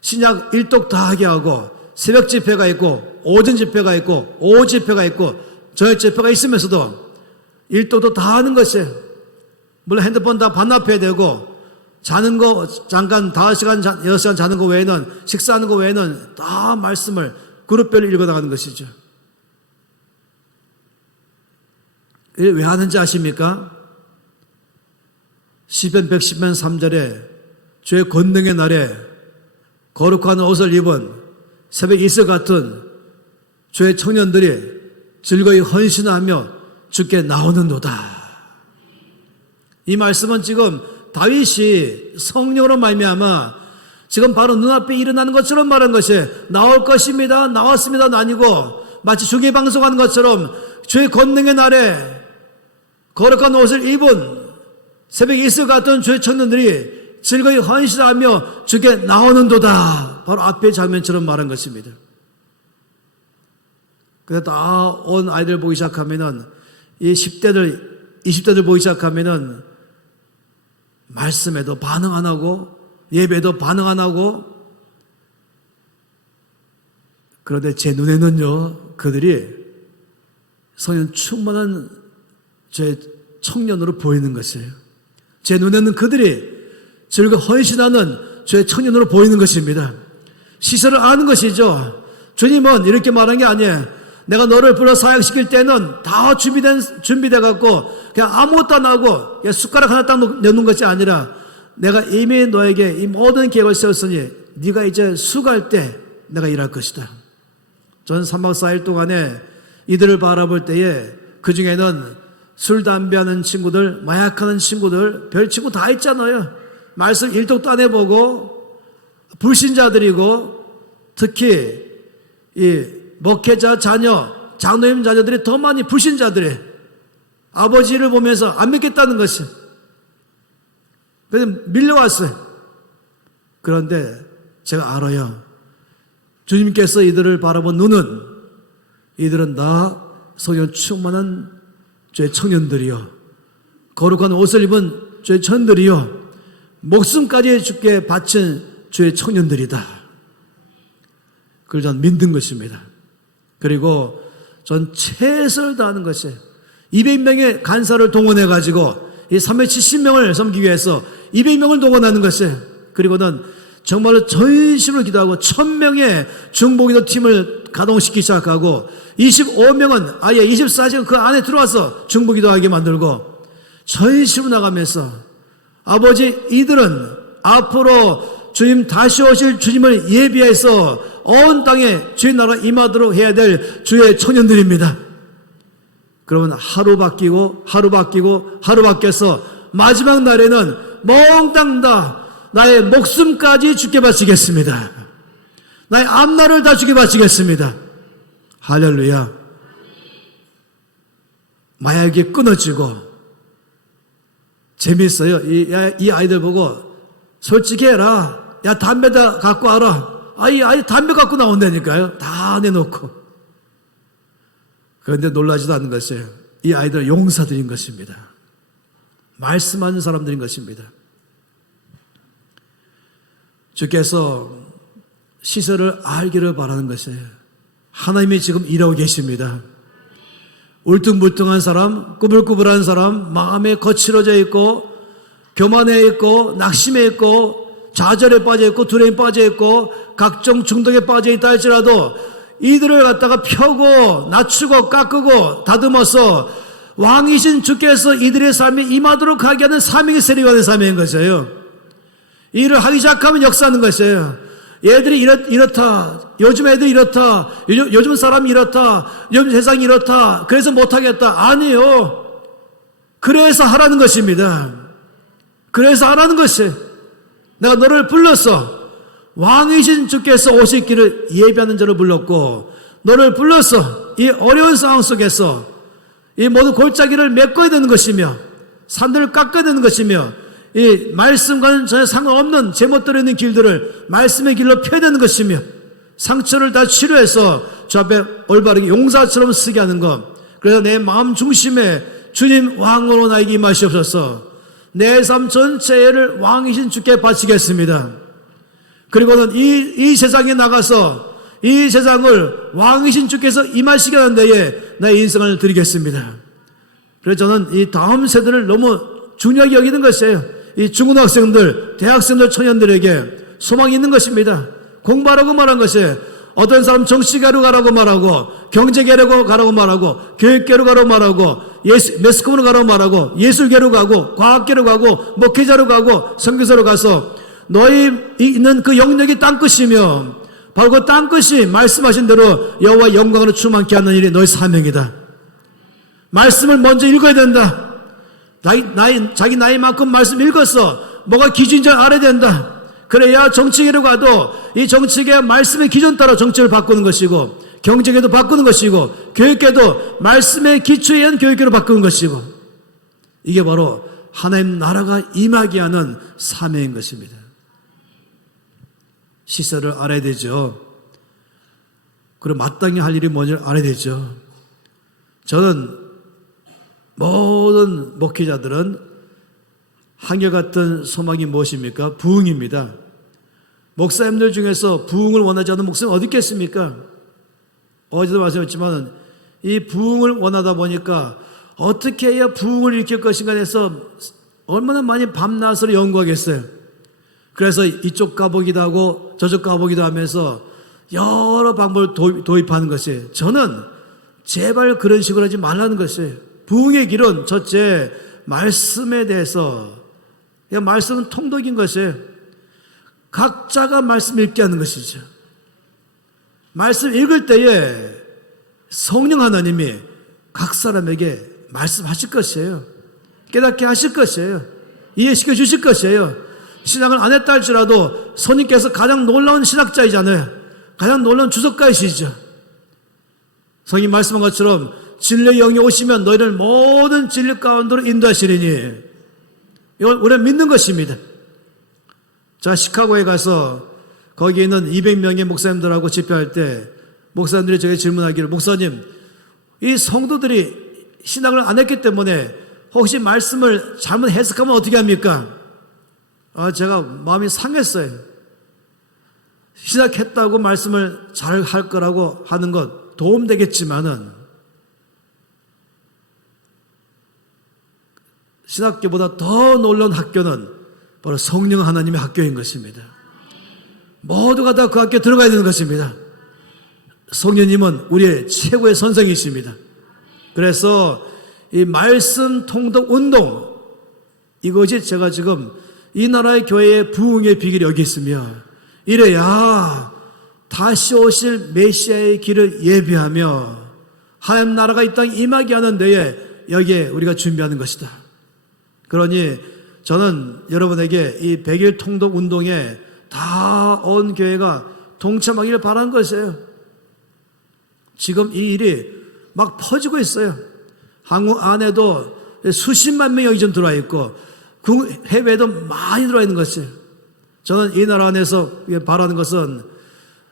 신약 일독 다 하게 하고 새벽 집회가 있고 오전 집회가 있고 오후 집회가 있고 저녁 집회가 있으면서도 일독도 다 하는 것이에요. 물론 핸드폰 다 반납해야 되고 자는 거 잠깐 5시간, 6시간 자는 거 외에는 식사하는 거 외에는 다 말씀을 그룹별로 읽어나가는 것이죠. 왜 하는지 아십니까? 시편 110편 3절에 주의 권능의 날에 거룩한 옷을 입은 새벽 이슬 같은 주의 청년들이 즐거이 헌신하며 주께 나오는도다. 이 말씀은 지금 다윗이 성령으로 말미암아 지금 바로 눈앞에 일어나는 것처럼 말한 것이 나올 것입니다. 나왔습니다는 아니고 마치 중계 방송하는 것처럼 주의 권능의 날에 거룩한 옷을 입은 새벽 이슬 같은 주의 청년들이 즐거이 헌신하며 주께 나오는도다. 바로 앞의 장면처럼 말한 것입니다. 근데 다 온 아이들 보기 시작하면은 이 10대들, 20대들 보기 시작하면은 말씀에도 반응 안 하고 예배도 반응 안 하고 그런데 제 눈에는요 그들이 성령 충만한 제 청년으로 보이는 것이에요. 제 눈에는 그들이 즐거이 헌신하는 제 청년으로 보이는 것입니다. 시설을 아는 것이죠. 주님은 이렇게 말한 게 아니에요. 내가 너를 불러 사역시킬 때는 다 준비돼 갖고 그냥 아무것도 안 하고 그냥 숟가락 하나 딱 넣는 것이 아니라 내가 이미 너에게 이 모든 계획을 세웠으니 네가 이제 수고할 때 내가 일할 것이다. 전 3박 4일 동안에 이들을 바라볼 때에 그 중에는 술, 담배하는 친구들, 마약하는 친구들, 별 친구 다 있잖아요. 말씀 일독도 안 해보고 불신자들이고 특히 이 목회자 자녀, 장로님 자녀들이 더 많이 불신자들이 아버지를 보면서 안 믿겠다는 것이 그래서 밀려왔어요. 그런데 제가 알아요. 주님께서 이들을 바라본 눈은 이들은 나 성령 충만한 주의 청년들이요 거룩한 옷을 입은 주의 청년들이요 목숨까지 주께 바친 주의 청년들이다. 그걸 전 믿는 것입니다. 그리고 전 최선을 다하는 것이에요. 200명의 간사를 동원해가지고 이 370명을 섬기기 위해서 200명을 동원하는 것이에요. 그리고는 정말로 전심으로 기도하고 1000명의 중보기도 팀을 가동시키기 시작하고 25명은 아예 24시간 그 안에 들어와서 중보기도하게 만들고 전심으로 나가면서 아버지 이들은 앞으로 주님 다시 오실 주님을 예비해서 온 땅에 주의 나라 임하도록 해야 될 주의 청년들입니다. 그러면 하루 바뀌고 하루 바뀌고 하루 바뀌어서 마지막 날에는 몽땅 다 나의 목숨까지 주께 바치겠습니다. 나의 앞날을 다 주께 바치겠습니다. 할렐루야. 마약이 끊어지고 재밌어요. 이 아이들 보고 솔직히 해라. 야 담배 다 갖고 와라. 이 아이 담배 갖고 나온다니까요. 다 내놓고. 그런데 놀라지도 않는 것이에요. 이 아이들은 용사들인 것입니다. 말씀하는 사람들인 것입니다. 주께서 시설을 알기를 바라는 것이에요. 하나님이 지금 일하고 계십니다. 울퉁불퉁한 사람, 꾸불꾸불한 사람, 마음에 거칠어져 있고 교만해 있고 낙심해 있고 좌절에 빠져 있고 두려움에 빠져 있고 각종 중독에 빠져 있다 할지라도 이들을 갖다가 펴고 낮추고 깎고 다듬어서 왕이신 주께서 이들의 삶에 임하도록 하게 하는 사명이 세례요한의 사명인 것이에요. 이 일을 하기 시작하면 역사하는 것이에요. 얘들이 이렇다. 요즘 애들이 이렇다. 요즘 사람이 이렇다. 요즘 세상이 이렇다. 그래서 못하겠다. 아니요. 그래서 하라는 것입니다. 그래서 하라는 것이 내가 너를 불렀어. 왕이신 주께서 오실 길을 예비하는 자를 불렀고 너를 불렀어. 이 어려운 상황 속에서 이 모든 골짜기를 메꿔야 되는 것이며 산들을 깎아야 되는 것이며 이 말씀과는 전혀 상관없는 제멋대로 있는 길들을 말씀의 길로 펴야 되는 것이며 상처를 다 치료해서 주 앞에 올바르게 용사처럼 쓰게 하는 것. 그래서 내 마음 중심에 주님 왕으로 나에게 임하시옵소서. 내 삶 전체를 왕이신 주께 바치겠습니다. 그리고는 이 세상에 나가서 이 세상을 왕이신 주께서 임하시게 하는 데에 나의 인생을 드리겠습니다. 그래서 저는 이 다음 세대를 너무 중요하게 여기는 것이에요. 이 중고등학생들, 대학생들, 청년들에게 소망이 있는 것입니다. 공부하라고 말한 것이에요. 어떤 사람 정치계로 가라고 말하고 경제계로 가라고 말하고 교육계로 가라고 말하고 매스컴으로 가라고 말하고 예술계로 가고 과학계로 가고 목회자로 가고 선교사로 가서 너희 있는 그 영역이 땅끝이며 바로 그 땅끝이 말씀하신 대로 여호와 영광으로 충만케 하는 일이 너희 사명이다. 말씀을 먼저 읽어야 된다. 자기 나이만큼 말씀 읽었어. 뭐가 기준인지 알아야 된다. 그래야 정치계로 가도 이 정치계 말씀의 기준 따라 정치를 바꾸는 것이고 경제계도 바꾸는 것이고 교육계도 말씀의 기초에 의한 교육계로 바꾸는 것이고 이게 바로 하나님 나라가 임하게 하는 사명인 것입니다. 시설을 알아야 되죠. 그리고 마땅히 할 일이 뭔지 알아야 되죠. 저는 모든 목회자들은 한결같은 소망이 무엇입니까? 부흥입니다. 목사님들 중에서 부흥을 원하지 않는 목사님 어디 있겠습니까? 어제도 말씀했지만 이 부흥을 원하다 보니까 어떻게 해야 부흥을 일으킬 것인가 해서 얼마나 많이 밤낮으로 연구하겠어요. 그래서 이쪽 가보기도 하고 저쪽 가보기도 하면서 여러 방법을 도입하는 것이에요. 저는 제발 그런 식으로 하지 말라는 것이에요. 부흥의 길은 첫째 말씀에 대해서 말씀은 통독인 것이에요. 각자가 말씀 읽게 하는 것이죠. 말씀 읽을 때에 성령 하나님이 각 사람에게 말씀하실 것이에요. 깨닫게 하실 것이에요. 이해시켜 주실 것이에요. 신앙을 안 했다 할지라도 선생님께서 가장 놀라운 신학자이잖아요. 가장 놀라운 주석가이시죠. 성님 말씀한 것처럼 진리의 영이 오시면 너희를 모든 진리 가운데로 인도하시리니 이걸 우리는 믿는 것입니다. 자, 시카고에 가서 거기에 있는 200명의 목사님들하고 집회할 때 목사님들이 저에게 질문하기를 목사님 이 성도들이 신앙을 안 했기 때문에 혹시 말씀을 잘못 해석하면 어떻게 합니까? 제가 마음이 상했어요. 시작했다고 말씀을 잘 할 거라고 하는 것 도움되겠지만은 신학교보다 더 놀라운 학교는 바로 성령 하나님의 학교인 것입니다. 모두가 다 그 학교에 들어가야 되는 것입니다. 성령님은 우리의 최고의 선생이십니다. 그래서 이 말씀 통독 운동 이것이 제가 지금 이 나라의 교회의 부흥의 비결이 여기 있으며 이래야 다시 오실 메시아의 길을 예비하며 하나님 나라가 이 땅에 임하게 하는 데에 여기에 우리가 준비하는 것이다. 그러니 저는 여러분에게 이 100일 통독 운동에 다 온 교회가 동참하기를 바라는 것이에요. 지금 이 일이 막 퍼지고 있어요. 한국 안에도 수십만 명이 여기 좀 들어와 있고 해외에도 많이 들어와 있는 것이에요. 저는 이 나라 안에서 바라는 것은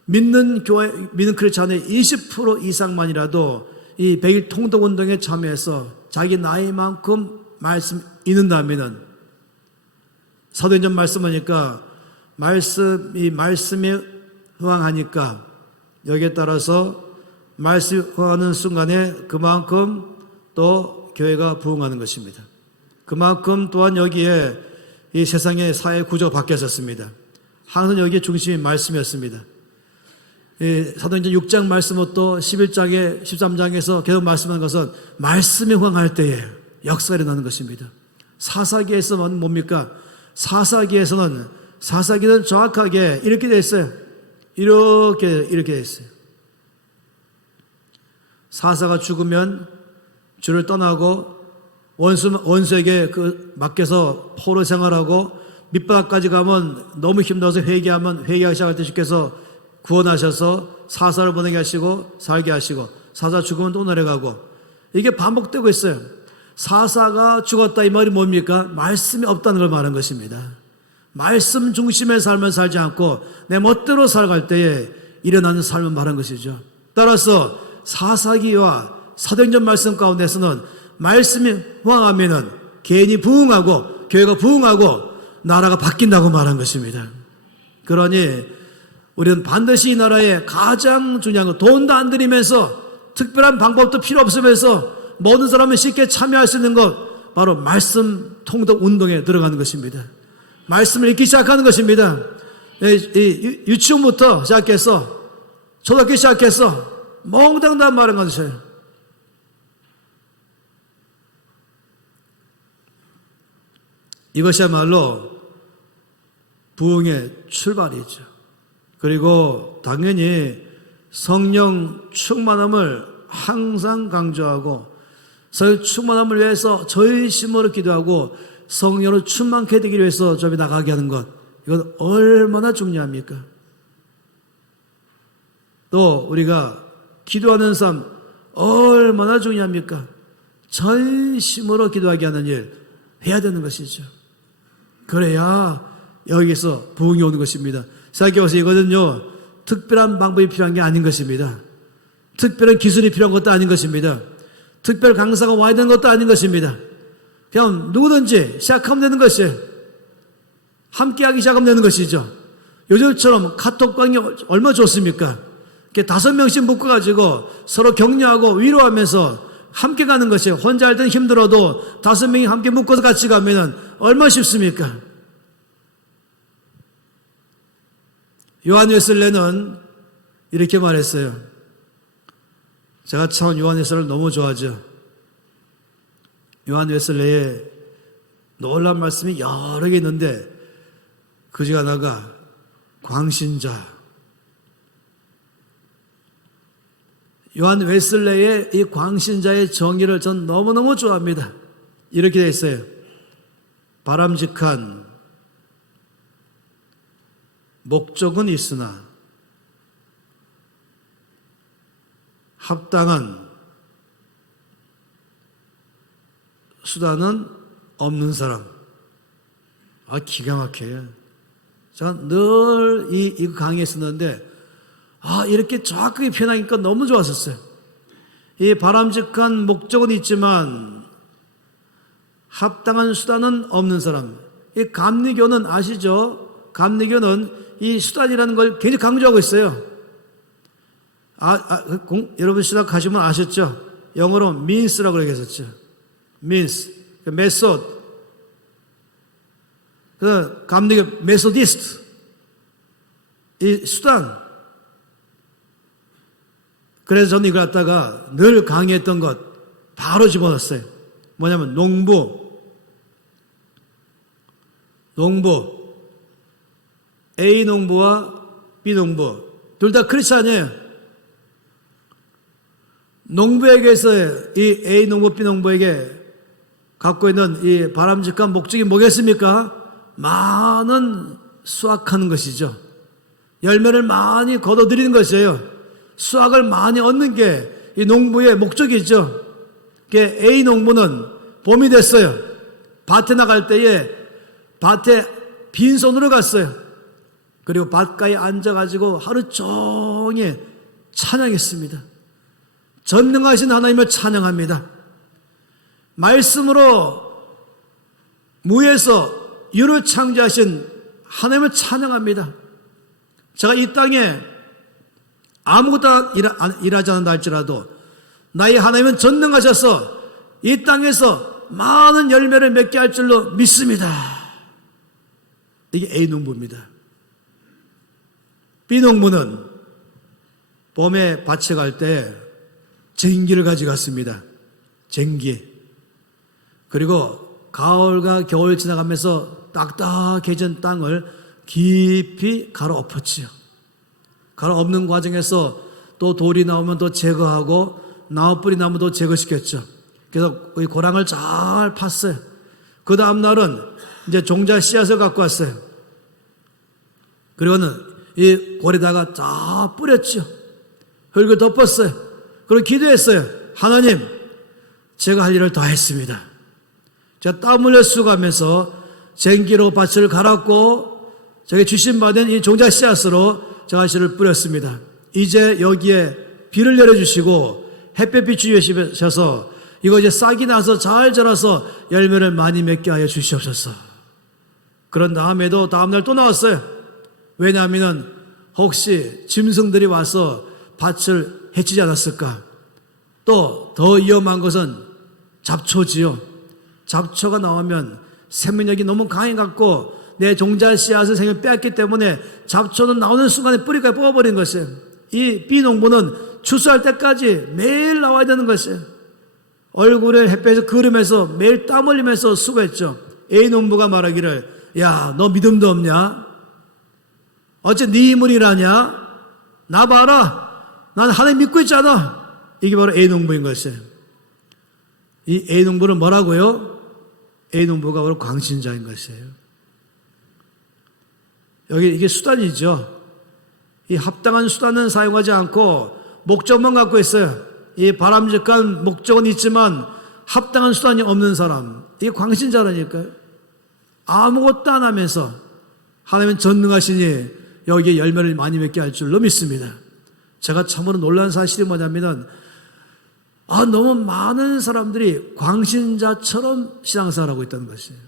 믿는 교회, 믿는 크리스찬의 20% 이상만이라도 이 100일 통독 운동에 참여해서 자기 나이만큼 말씀 읽는다면은 사도행전 말씀하니까 말씀의 흥하니까 여기에 따라서 말씀이 흥하는 순간에 그만큼 또 교회가 부흥하는 것입니다. 그만큼 또한 여기에 이 세상의 사회 구조가 바뀌었습니다. 항상 여기에 중심이 말씀이었습니다. 사도행전 6장 말씀은 또 11장에 13장에서 계속 말씀하는 것은 말씀이 흥할 때에 역사가 일어나는 것입니다. 사사기에서는 뭡니까? 사사기는 정확하게 이렇게 되어 있어요. 이렇게 되어 있어요. 사사가 죽으면 주를 떠나고 원수에게 맡겨서 포로 생활하고 밑바닥까지 가면 너무 힘들어서 회개하기 시작할 때 주께서 구원하셔서 사사를 보내게 하시고 살게 하시고 사사 죽으면 또 내려가고 이게 반복되고 있어요. 사사가 죽었다 이 말이 뭡니까? 말씀이 없다는 걸 말하는 것입니다. 말씀 중심의 삶을 살지 않고 내 멋대로 살아갈 때에 일어나는 삶을 말하는 것이죠. 따라서 사사기와 사도행전 말씀 가운데서는 말씀이 흥하면은 개인이 부흥하고 교회가 부흥하고 나라가 바뀐다고 말한 것입니다. 그러니 우리는 반드시 이 나라에 가장 중요한 것, 돈도 안 들이면서 특별한 방법도 필요 없으면서 모든 사람이 쉽게 참여할 수 있는 것, 바로 말씀 통독 운동에 들어가는 것입니다. 말씀을 읽기 시작하는 것입니다. 유치원부터 시작해서 초등학교 시작해서 몽땅 다 말한 것이에요. 이것이야말로 부흥의 출발이죠. 그리고 당연히 성령 충만함을 항상 강조하고 성령 충만함을 위해서 전심으로 기도하고 성령으로 충만케 되기 위해서 좀 나가게 하는 것, 이건 얼마나 중요합니까? 또 우리가 기도하는 삶 얼마나 중요합니까? 전심으로 기도하게 하는 일 해야 되는 것이죠. 그래야 여기서 부흥이 오는 것입니다. 생각해보세요. 이거는요, 특별한 방법이 필요한 게 아닌 것입니다. 특별한 기술이 필요한 것도 아닌 것입니다. 특별 강사가 와야 되는 것도 아닌 것입니다. 그냥 누구든지 시작하면 되는 것이에요. 함께하기 시작하면 되는 것이죠. 요즘처럼 카톡방이 얼마나 좋습니까? 5명씩 묶어가지고 서로 격려하고 위로하면서 함께 가는 것이에요. 혼자 할 때는 힘들어도 5명이 함께 묶어서 같이 가면 얼마나 쉽습니까? 요한 웨슬레는 이렇게 말했어요. 제가 참 요한 웨슬레를 너무 좋아하죠. 요한 웨슬레의 놀라운 말씀이 여러 개 있는데 그중 하나가 광신자. 요한 웨슬레의 이 광신자의 정의를 전 너무너무 좋아합니다. 이렇게 되어 있어요. 바람직한 목적은 있으나 합당한 수단은 없는 사람. 기가 막혀요. 제가 늘 이 강의에 썼는데 이렇게 정확하게 표현하니까 너무 좋았었어요. 이 바람직한 목적은 있지만 합당한 수단은 없는 사람. 이 감리교는 아시죠? 감리교는 이 수단이라는 걸 굉장히 강조하고 있어요. 여러분 시작하시면 아셨죠? 영어로 means라고 얘기했었죠. means, method. 감리교 메소디스트. 이 수단. 그래서 저는 이걸 갖다가 늘 강의했던 것 바로 집어넣었어요. 뭐냐면 농부. A 농부와 B 농부 둘 다 크리스찬이에요. 농부에게서 이 A 농부, B 농부에게 갖고 있는 이 바람직한 목적이 뭐겠습니까? 많은 수확하는 것이죠. 열매를 많이 거둬들이는 것이에요. 수확을 많이 얻는 게 이 농부의 목적이죠. A 농부는 봄이 됐어요. 밭에 나갈 때에 밭에 빈손으로 갔어요. 그리고 밭가에 앉아가지고 하루 종일 찬양했습니다. 전능하신 하나님을 찬양합니다. 말씀으로 무에서 유를 창조하신 하나님을 찬양합니다. 제가 이 땅에 아무것도 일하지 않는다 할지라도 나의 하나님은 전능하셔서 이 땅에서 많은 열매를 맺게 할 줄로 믿습니다. 이게 A 농부입니다. B 농부는 봄에 밭에 갈 때 쟁기를 가져갔습니다. 쟁기. 그리고 가을과 겨울 지나가면서 딱딱해진 땅을 깊이 갈아엎었지요. 갈아엎는 과정에서 또 돌이 나오면 또 제거하고 나무뿌리 나오면 또 제거시켰죠. 그래서 이 고랑을 잘 팠어요. 그 다음 날은 이제 종자 씨앗을 갖고 왔어요. 그리고는 이 골에다가 다 뿌렸죠. 흙을 덮었어요. 그리고 기도했어요. 하나님, 제가 할 일을 다 했습니다. 제가 땀 흘려 수고하면서 쟁기로 밭을 갈았고 제가 주신 받은 이 종자 씨앗으로 제가 씨를 뿌렸습니다. 이제 여기에 비를 내려주시고 햇볕 비추셔서 이거 이제 싹이 나서 잘 자라서 열매를 많이 맺게 하여 주시옵소서. 그런 다음에도 다음날 또 나왔어요. 왜냐하면 혹시 짐승들이 와서 밭을 해치지 않았을까. 또 더 위험한 것은 잡초지요. 잡초가 나오면 생명력이 너무 강해갖고 내 종자 씨앗을 생명 뺐기 때문에 잡초는 나오는 순간에 뿌리가 뽑아버린 것이에요. 이 B농부는 추수할 때까지 매일 나와야 되는 것이에요. 얼굴에 햇볕에서 그르면서 매일 땀 흘리면서 수고했죠. A농부가 말하기를, 야, 너 믿음도 없냐? 어째 네 힘을 일하냐? 나 봐라. 난 하나님 믿고 있잖아. 이게 바로 A농부인 것이에요. 이 A농부는 뭐라고요? A농부가 바로 광신자인 것이에요. 여기 이게 수단이죠. 이 합당한 수단은 사용하지 않고 목적만 갖고 있어요. 이 바람직한 목적은 있지만 합당한 수단이 없는 사람, 이게 광신자라니까요. 아무것도 안 하면서 하나님은 전능하시니 여기에 열매를 많이 맺게 할 줄로 믿습니다. 제가 참으로 놀란 사실이 뭐냐면은 너무 많은 사람들이 광신자처럼 신앙생활하고 있다는 것이에요.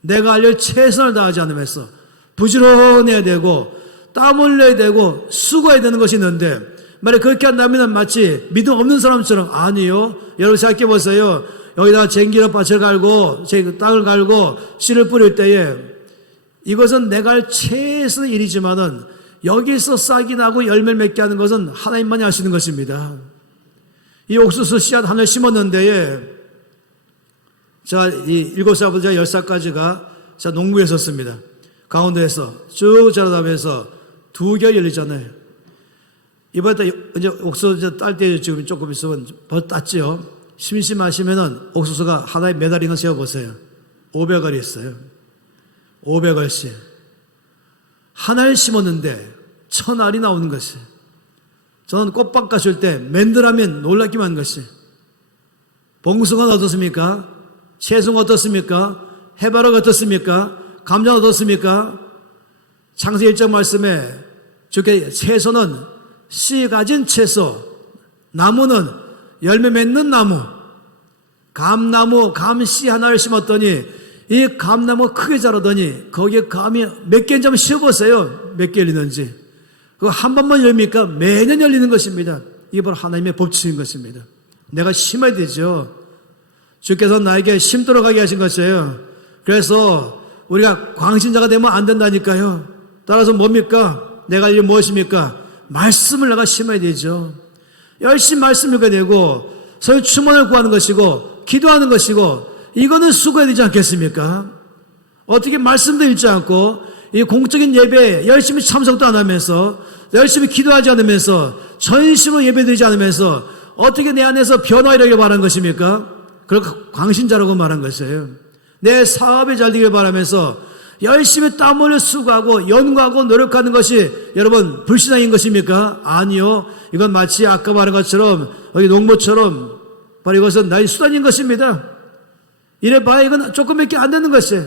내가 알릴 최선을 다하지 않으면서 부지런해야 되고 땀 흘려야 되고 수고해야 되는 것이 있는데 만약 그렇게 한다면 마치 믿음 없는 사람처럼 아니요. 여러분 생각해 보세요. 여기다가 쟁기로 밭을 갈고 땅을 갈고 씨를 뿌릴 때에 이것은 내가 할 최선의 일이지만은 여기서 싹이 나고 열매를 맺게 하는 것은 하나님만이 하시는 것입니다. 이 옥수수 씨앗 하나 심었는데 자, 이 7살부터 10살까지가 자, 농부에 섰습니다. 강원도에서 쭉 자라다면서 2개월 열리잖아요. 이번에 이제 옥수수 딸 때 지금 조금 있으면 벌써 땄지요. 심심하시면은 옥수수가 하나에 매달린 거 세워보세요. 500알이 있어요. 500알씩. 하나를 심었는데 1000알이 나오는 것이에요. 저는 꽃밭 가실 때 맨들하면 놀랍기만 한 것이 봉숭아는 어떻습니까? 채송은 어떻습니까? 해바라기 어떻습니까? 감자는 어떻습니까? 창세기 1장 말씀에 주께 채소는 씨 가진 채소, 나무는 열매 맺는 나무, 감나무, 감씨 하나를 심었더니 이 감나무가 크게 자라더니 거기에 감이 몇 개인지 한번 씌워보세요. 몇 개 열리는지. 그거 한 번만 열립니까? 매년 열리는 것입니다. 이게 바로 하나님의 법칙인 것입니다. 내가 심어야 되죠. 주께서 나에게 심도록 하게 하신 것이에요. 그래서 우리가 광신자가 되면 안 된다니까요. 따라서 뭡니까? 내가 할 일이 무엇입니까? 말씀을 내가 심어야 되죠. 열심히 말씀 읽어야 되고 서로 충만을 구하는 것이고 기도하는 것이고 이거는 수고해야 되지 않겠습니까? 어떻게 말씀도 읽지 않고 이 공적인 예배에 열심히 참석도 안 하면서 열심히 기도하지 않으면서 전심으로 예배드리지 않으면서 어떻게 내 안에서 변화하려고 말한 것입니까? 그렇게 광신자라고 말한 것이에요. 내 사업이 잘 되길 바라면서 열심히 땀 흘려 수고하고 연구하고 노력하는 것이 여러분 불신앙인 것입니까? 아니요. 이건 마치 아까 말한 것처럼 여기 농부처럼 바로 이것은 나의 수단인 것입니다. 이래 봐야 이건 조금밖에 안 되는 것이에요.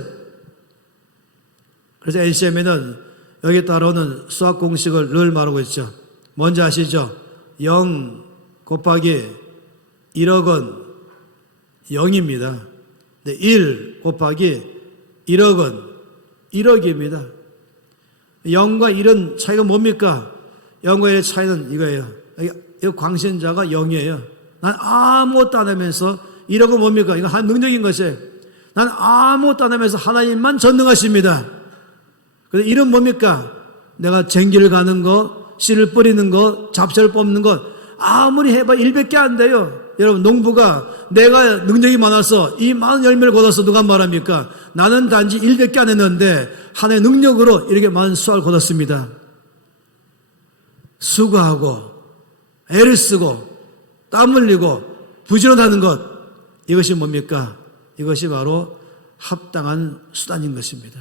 그래서 NCM에는 여기 따라오는 수학 공식을 늘 말하고 있죠. 뭔지 아시죠? 0 곱하기 1억은 0입니다. 1 곱하기 1억은 1억입니다. 영과 일은 차이가 뭡니까? 영과 일의 차이는 이거예요. 이 광신자가 영이에요. 난 아무것도 안 하면서 이러고 뭡니까? 이거 한 능력인 것이에요. 난 아무것도 안 하면서 하나님만 전능하십니다. 그래서 일은 뭡니까? 내가 쟁기를 가는 거, 씨를 뿌리는 거, 잡초를 뽑는 것 아무리 해봐 1밖에 안 돼요. 여러분 농부가 내가 능력이 많아서 이 많은 열매를 거둬서 누가 말합니까? 나는 단지 1밖에 안 했는데 하나의 능력으로 이렇게 많은 수확을 거뒀습니다. 수고하고 애를 쓰고 땀 흘리고 부지런하는 것, 이것이 뭡니까? 이것이 바로 합당한 수단인 것입니다.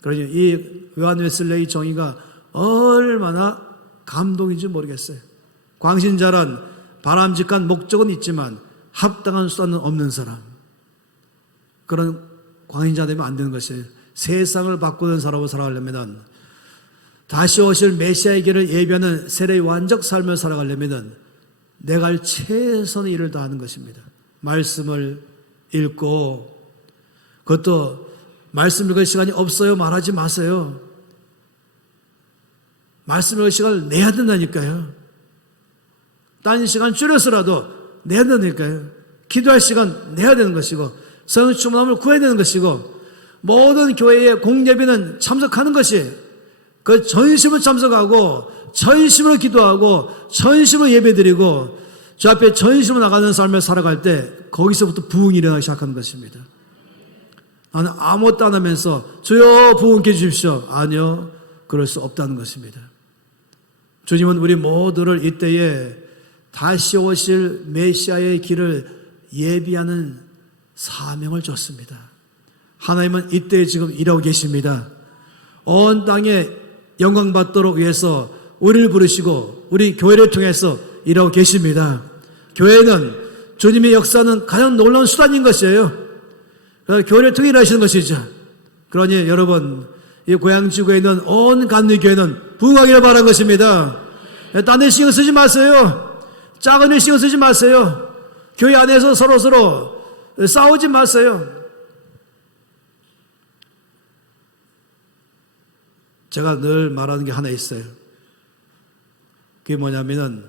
그러니 이 요한 웨슬레이 정의가 얼마나 감동인지 모르겠어요. 광신자란 바람직한 목적은 있지만 합당한 수단은 없는 사람, 그런 광신자 되면 안 되는 것이에요. 세상을 바꾸는 사람으로 살아가려면, 다시 오실 메시아의 길을 예비하는 세례의 완적 삶을 살아가려면 내가 할 최선의 일을 다하는 것입니다. 말씀을 읽고, 그것도 말씀 읽을 시간이 없어요 말하지 마세요. 말씀 읽을 시간을 내야 된다니까요. 딴 시간 줄여서라도 내야 된다니까요. 기도할 시간 내야 되는 것이고, 성령 충만함을 구해야 되는 것이고, 모든 교회의 공예비는 참석하는 것이, 그 전심으로 참석하고 전심으로 기도하고 전심으로 예배드리고 저 앞에 전심으로 나가는 삶을 살아갈 때 거기서부터 부흥이 일어나기 시작하는 것입니다. 나는 아무것도 안 하면서 주여 부흥케 해주십시오. 아니요, 그럴 수 없다는 것입니다. 주님은 우리 모두를 이때에 다시 오실 메시아의 길을 예비하는 사명을 줬습니다. 하나님은 이때에 지금 일하고 계십니다. 온 땅에 영광 받도록 위해서 우리를 부르시고 우리 교회를 통해서 일하고 계십니다. 교회는 주님의 역사는 가장 놀라운 수단인 것이에요. 교회를 통해 일하시는 것이죠. 그러니 여러분, 이 고향지구에 있는 온 감리교회는 부흥하기를 바라는 것입니다. 딴 데 신경 쓰지 마세요. 작은 일 신경 쓰지 마세요. 교회 안에서 서로 싸우지 마세요. 제가 늘 말하는 게 하나 있어요. 그게 뭐냐면은,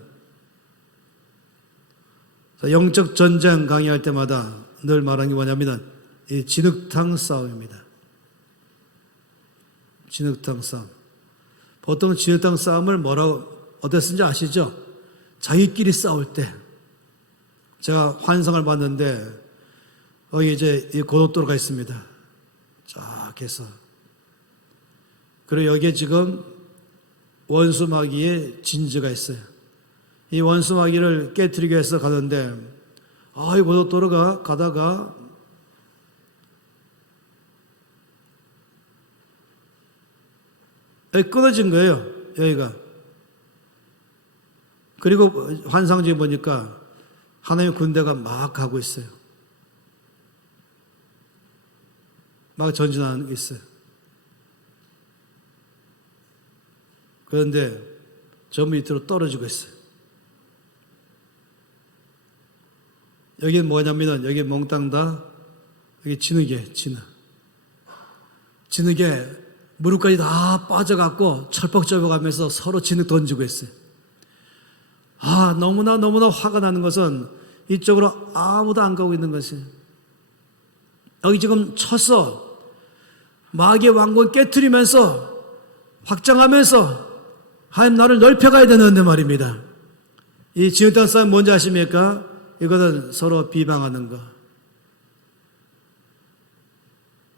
영적 전쟁 강의할 때마다 늘 말하는 게 뭐냐면은, 이 진흙탕 싸움입니다. 진흙탕 싸움. 보통 진흙탕 싸움을 어떻게 쓰는지 아시죠? 자기끼리 싸울 때. 제가 환상을 봤는데, 여기 이제 이 고속도로가 있습니다. 쫙 해서. 그리고 여기에 지금 원수마귀의 진주가 있어요. 이 원수마귀를 깨트리기 위해서 가는데, 이 고속도로가 가다가 여기 끊어진 거예요. 여기가. 그리고 환상 중에 보니까 하나님의 군대가 막 가고 있어요. 막 전진하는 게 있어요. 그런데 저 밑으로 떨어지고 있어요. 여기는 뭐냐면은, 여기 몽땅 다, 여기 진흙이에요, 진흙. 진흙에 무릎까지 다 빠져갖고 철퍽철퍽 하면서 서로 진흙 던지고 있어요. 너무나 화가 나는 것은 이쪽으로 아무도 안 가고 있는 것이에요. 여기 지금 쳐서 마귀의 왕국을 깨트리면서 확장하면서 하나님 나를 넓혀가야 되는데 말입니다. 이 진흙탕 싸움 뭔지 아십니까? 이거는 서로 비방하는 거.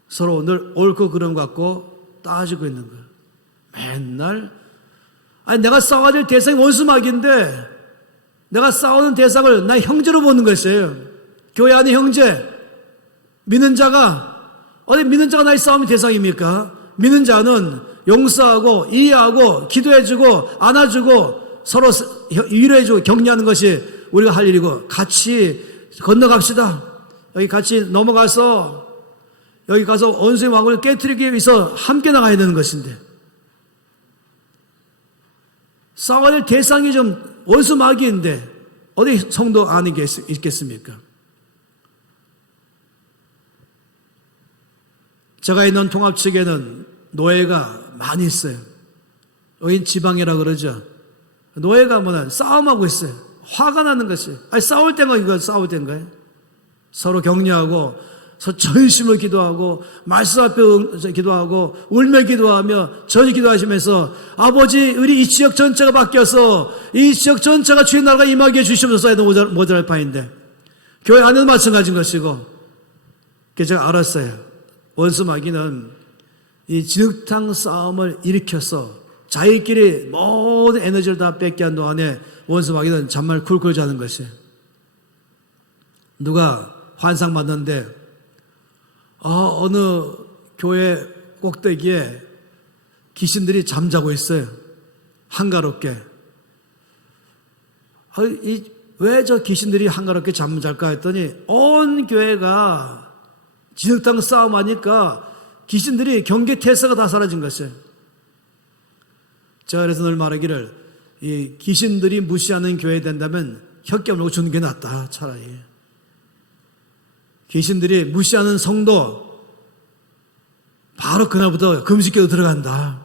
서로 늘 옳고 그름 갖고 따지고 있는 거예요. 맨날. 내가 싸워야 될 대상이 원수마귀인데 내가 싸우는 대상을 나의 형제로 보는 것이에요. 교회 안의 형제. 믿는 자가, 어디 믿는 자가 나의 싸움의 대상입니까? 믿는 자는 용서하고 이해하고 기도해주고 안아주고 서로 위로해주고 격려하는 것이 우리가 할 일이고, 같이 건너갑시다. 여기 같이 넘어가서 여기 가서 원수의 왕을 깨트리기 위해서 함께 나가야 되는 것인데, 싸워야 될 대상이 좀 원수 마귀인데 어디 성도 안에 있겠습니까? 제가 있는 통합 측에는 노예가 많이 있어요. 여긴 지방이라 그러죠. 노예 가면은 싸움하고 있어요. 화가 나는 것이. 아니, 싸울 때가 이거 싸울 때인가요? 서로 격려하고, 전심을 기도하고, 말씀 앞에 기도하고, 울며 기도하며, 전히 기도하시면서, 아버지, 우리 이 지역 전체가 바뀌어서, 이 지역 전체가 주의 나라가 임하게 해주시옵소서 해도 모자랄 바인데, 교회 안에도 마찬가지인 것이고, 그래서 제가 알았어요. 원수 마귀는 이 진흙탕 싸움을 일으켜서, 자기끼리 모든 에너지를 다 뺏게 한 동안에 원수 마귀는 잠말 쿨쿨 자는 것이에요. 누가 환상 받는데 어느 교회 꼭대기에 귀신들이 잠자고 있어요. 한가롭게. 왜 저 귀신들이 한가롭게 잠잘까 했더니 온 교회가 진흙탕 싸움하니까 귀신들이 경계 태세가 다 사라진 것이에요. 제가 그래서 늘 말하기를 이 귀신들이 무시하는 교회 된다면 혓겨 물고 죽는 게 낫다. 차라리. 귀신들이 무시하는 성도 바로 그날부터 금식기도 들어간다.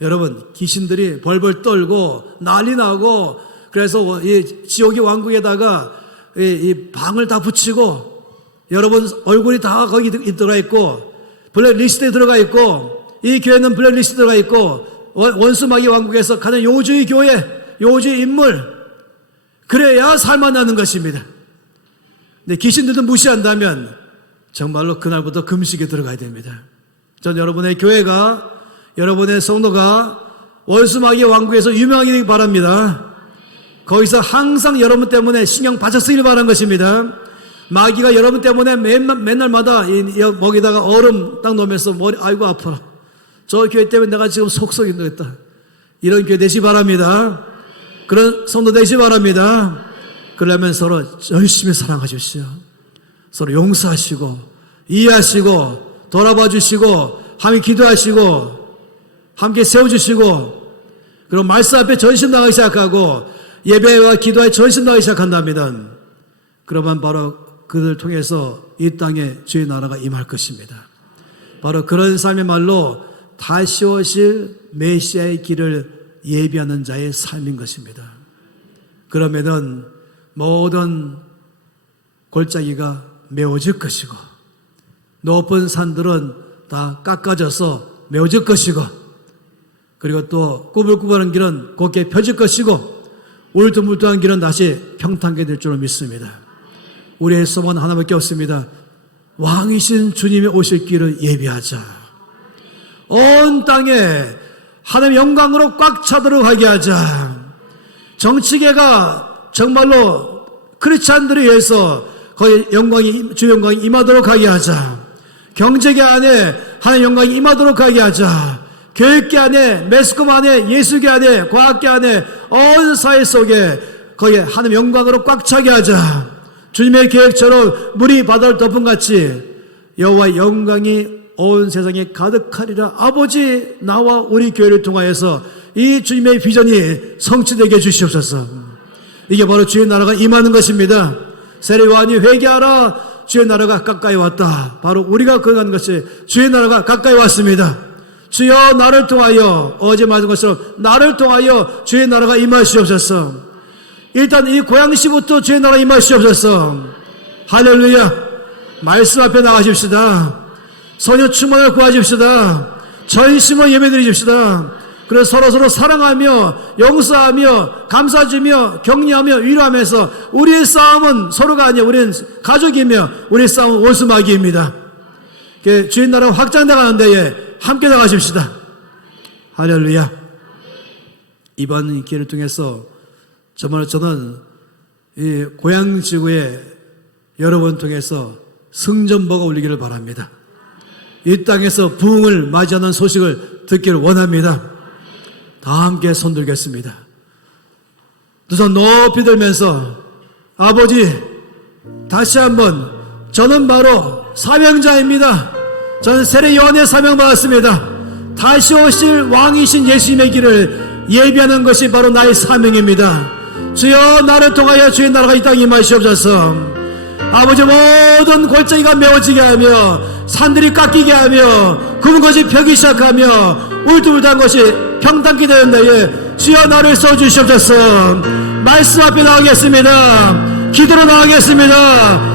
여러분, 귀신들이 벌벌 떨고 난리 나고 그래서 이 지옥의 왕국에다가 이 방을 다 붙이고 여러분 얼굴이 다 거기 들어가 있고 블랙리스트에 들어가 있고 이 교회는 블랙리스트에 들어가 있고 원수 마귀 왕국에서 가장 요주의 교회, 요주의 인물, 그래야 살만하는 것입니다. 근데 귀신들도 무시한다면 정말로 그날부터 금식에 들어가야 됩니다. 전 여러분의 교회가, 여러분의 성도가 원수 마귀 왕국에서 유명하기 바랍니다. 거기서 항상 여러분 때문에 신경 바짝 쓰길 바라는 것입니다. 마귀가 여러분 때문에 맨날마다 먹이다가 얼음 딱 넣으면서 머리, 아이고 아파라. 저 교회 때문에 내가 지금 속썩이 되겠다. 이런 교회 되시 바랍니다. 그런 성도 되시 바랍니다. 그러려면 서로 열심히 사랑하십시오. 서로 용서하시고 이해하시고 돌아봐 주시고 함께 기도하시고 함께 세워주시고 그리고 말씀 앞에 전심 나가기 시작하고 예배와 기도에 전심 나가기 시작한답니다. 그러면 바로 그들을 통해서 이 땅에 주의 나라가 임할 것입니다. 바로 그런 삶의 말로 다시 오실 메시아의 길을 예비하는 자의 삶인 것입니다. 그러면은 모든 골짜기가 메워질 것이고 높은 산들은 다 깎아져서 메워질 것이고 그리고 또 꾸불꾸불한 길은 곧게 펴질 것이고 울퉁불퉁한 길은 다시 평탄하게 될 줄로 믿습니다. 우리의 소원은 하나밖에 없습니다. 왕이신 주님의 오실 길을 예비하자. 온 땅에 하나님의 영광으로 꽉 차도록 하게 하자. 정치계가 정말로 크리스찬들을 위해서 거의 주 영광이 임하도록 하게 하자. 경제계 안에 하나님의 영광이 임하도록 하게 하자. 교육계 안에, 매스컴 안에, 예술계 안에, 과학계 안에, 온 사회 속에 거기에 하나님의 영광으로 꽉 차게 하자. 주님의 계획처럼 물이 바다를 덮은 같이 여호와의 영광이 온 세상에 가득하리라. 아버지, 나와 우리 교회를 통하여서 이 주님의 비전이 성취되게 해주시옵소서. 이게 바로 주의 나라가 임하는 것입니다. 세례요한이 회개하라. 주의 나라가 가까이 왔다. 바로 우리가 거행하는 것이 주의 나라가 가까이 왔습니다. 주여 나를 통하여 어제 말한 것처럼 나를 통하여 주의 나라가 임하시옵소서. 일단 이 고양시부터 주의 나라가 임하시옵소서. 할렐루야. 말씀 앞에 나가십시다. 선유 충만을 구하십시다. 전심을 예배드리십시다. 그래서 서로 사랑하며 용서하며 감사주며 격려하며 위로하면서 우리의 싸움은 서로가 아니라 우리는 가족이며 우리의 싸움은 원수마귀입니다. 주의 나라가 확장나가는 데에 함께 나가십시다. 할렐루야. 이번 기회를 통해서 정말 저는 이 고향지구에 여러분 통해서 승전보가 울리기를 바랍니다. 이 땅에서 부흥을 맞이하는 소식을 듣기를 원합니다. 다 함께 손들겠습니다. 두 손 높이 들면서 아버지 다시 한번 저는 바로 사명자입니다. 저는 세례 요한의 사명 받았습니다. 다시 오실 왕이신 예수님의 길을 예비하는 것이 바로 나의 사명입니다. 주여 나를 통하여 주의 나라가 이 땅에 임하시옵소서. 아버지 모든 골짜기가 메워지게 하며 산들이 깎이게 하며 굽은 것이 펴기 시작하며 울퉁불퉁한 것이 평탄케 되는 데에 주여 나를 써주시옵소서. 말씀 앞에 나가겠습니다. 기도로 나가겠습니다.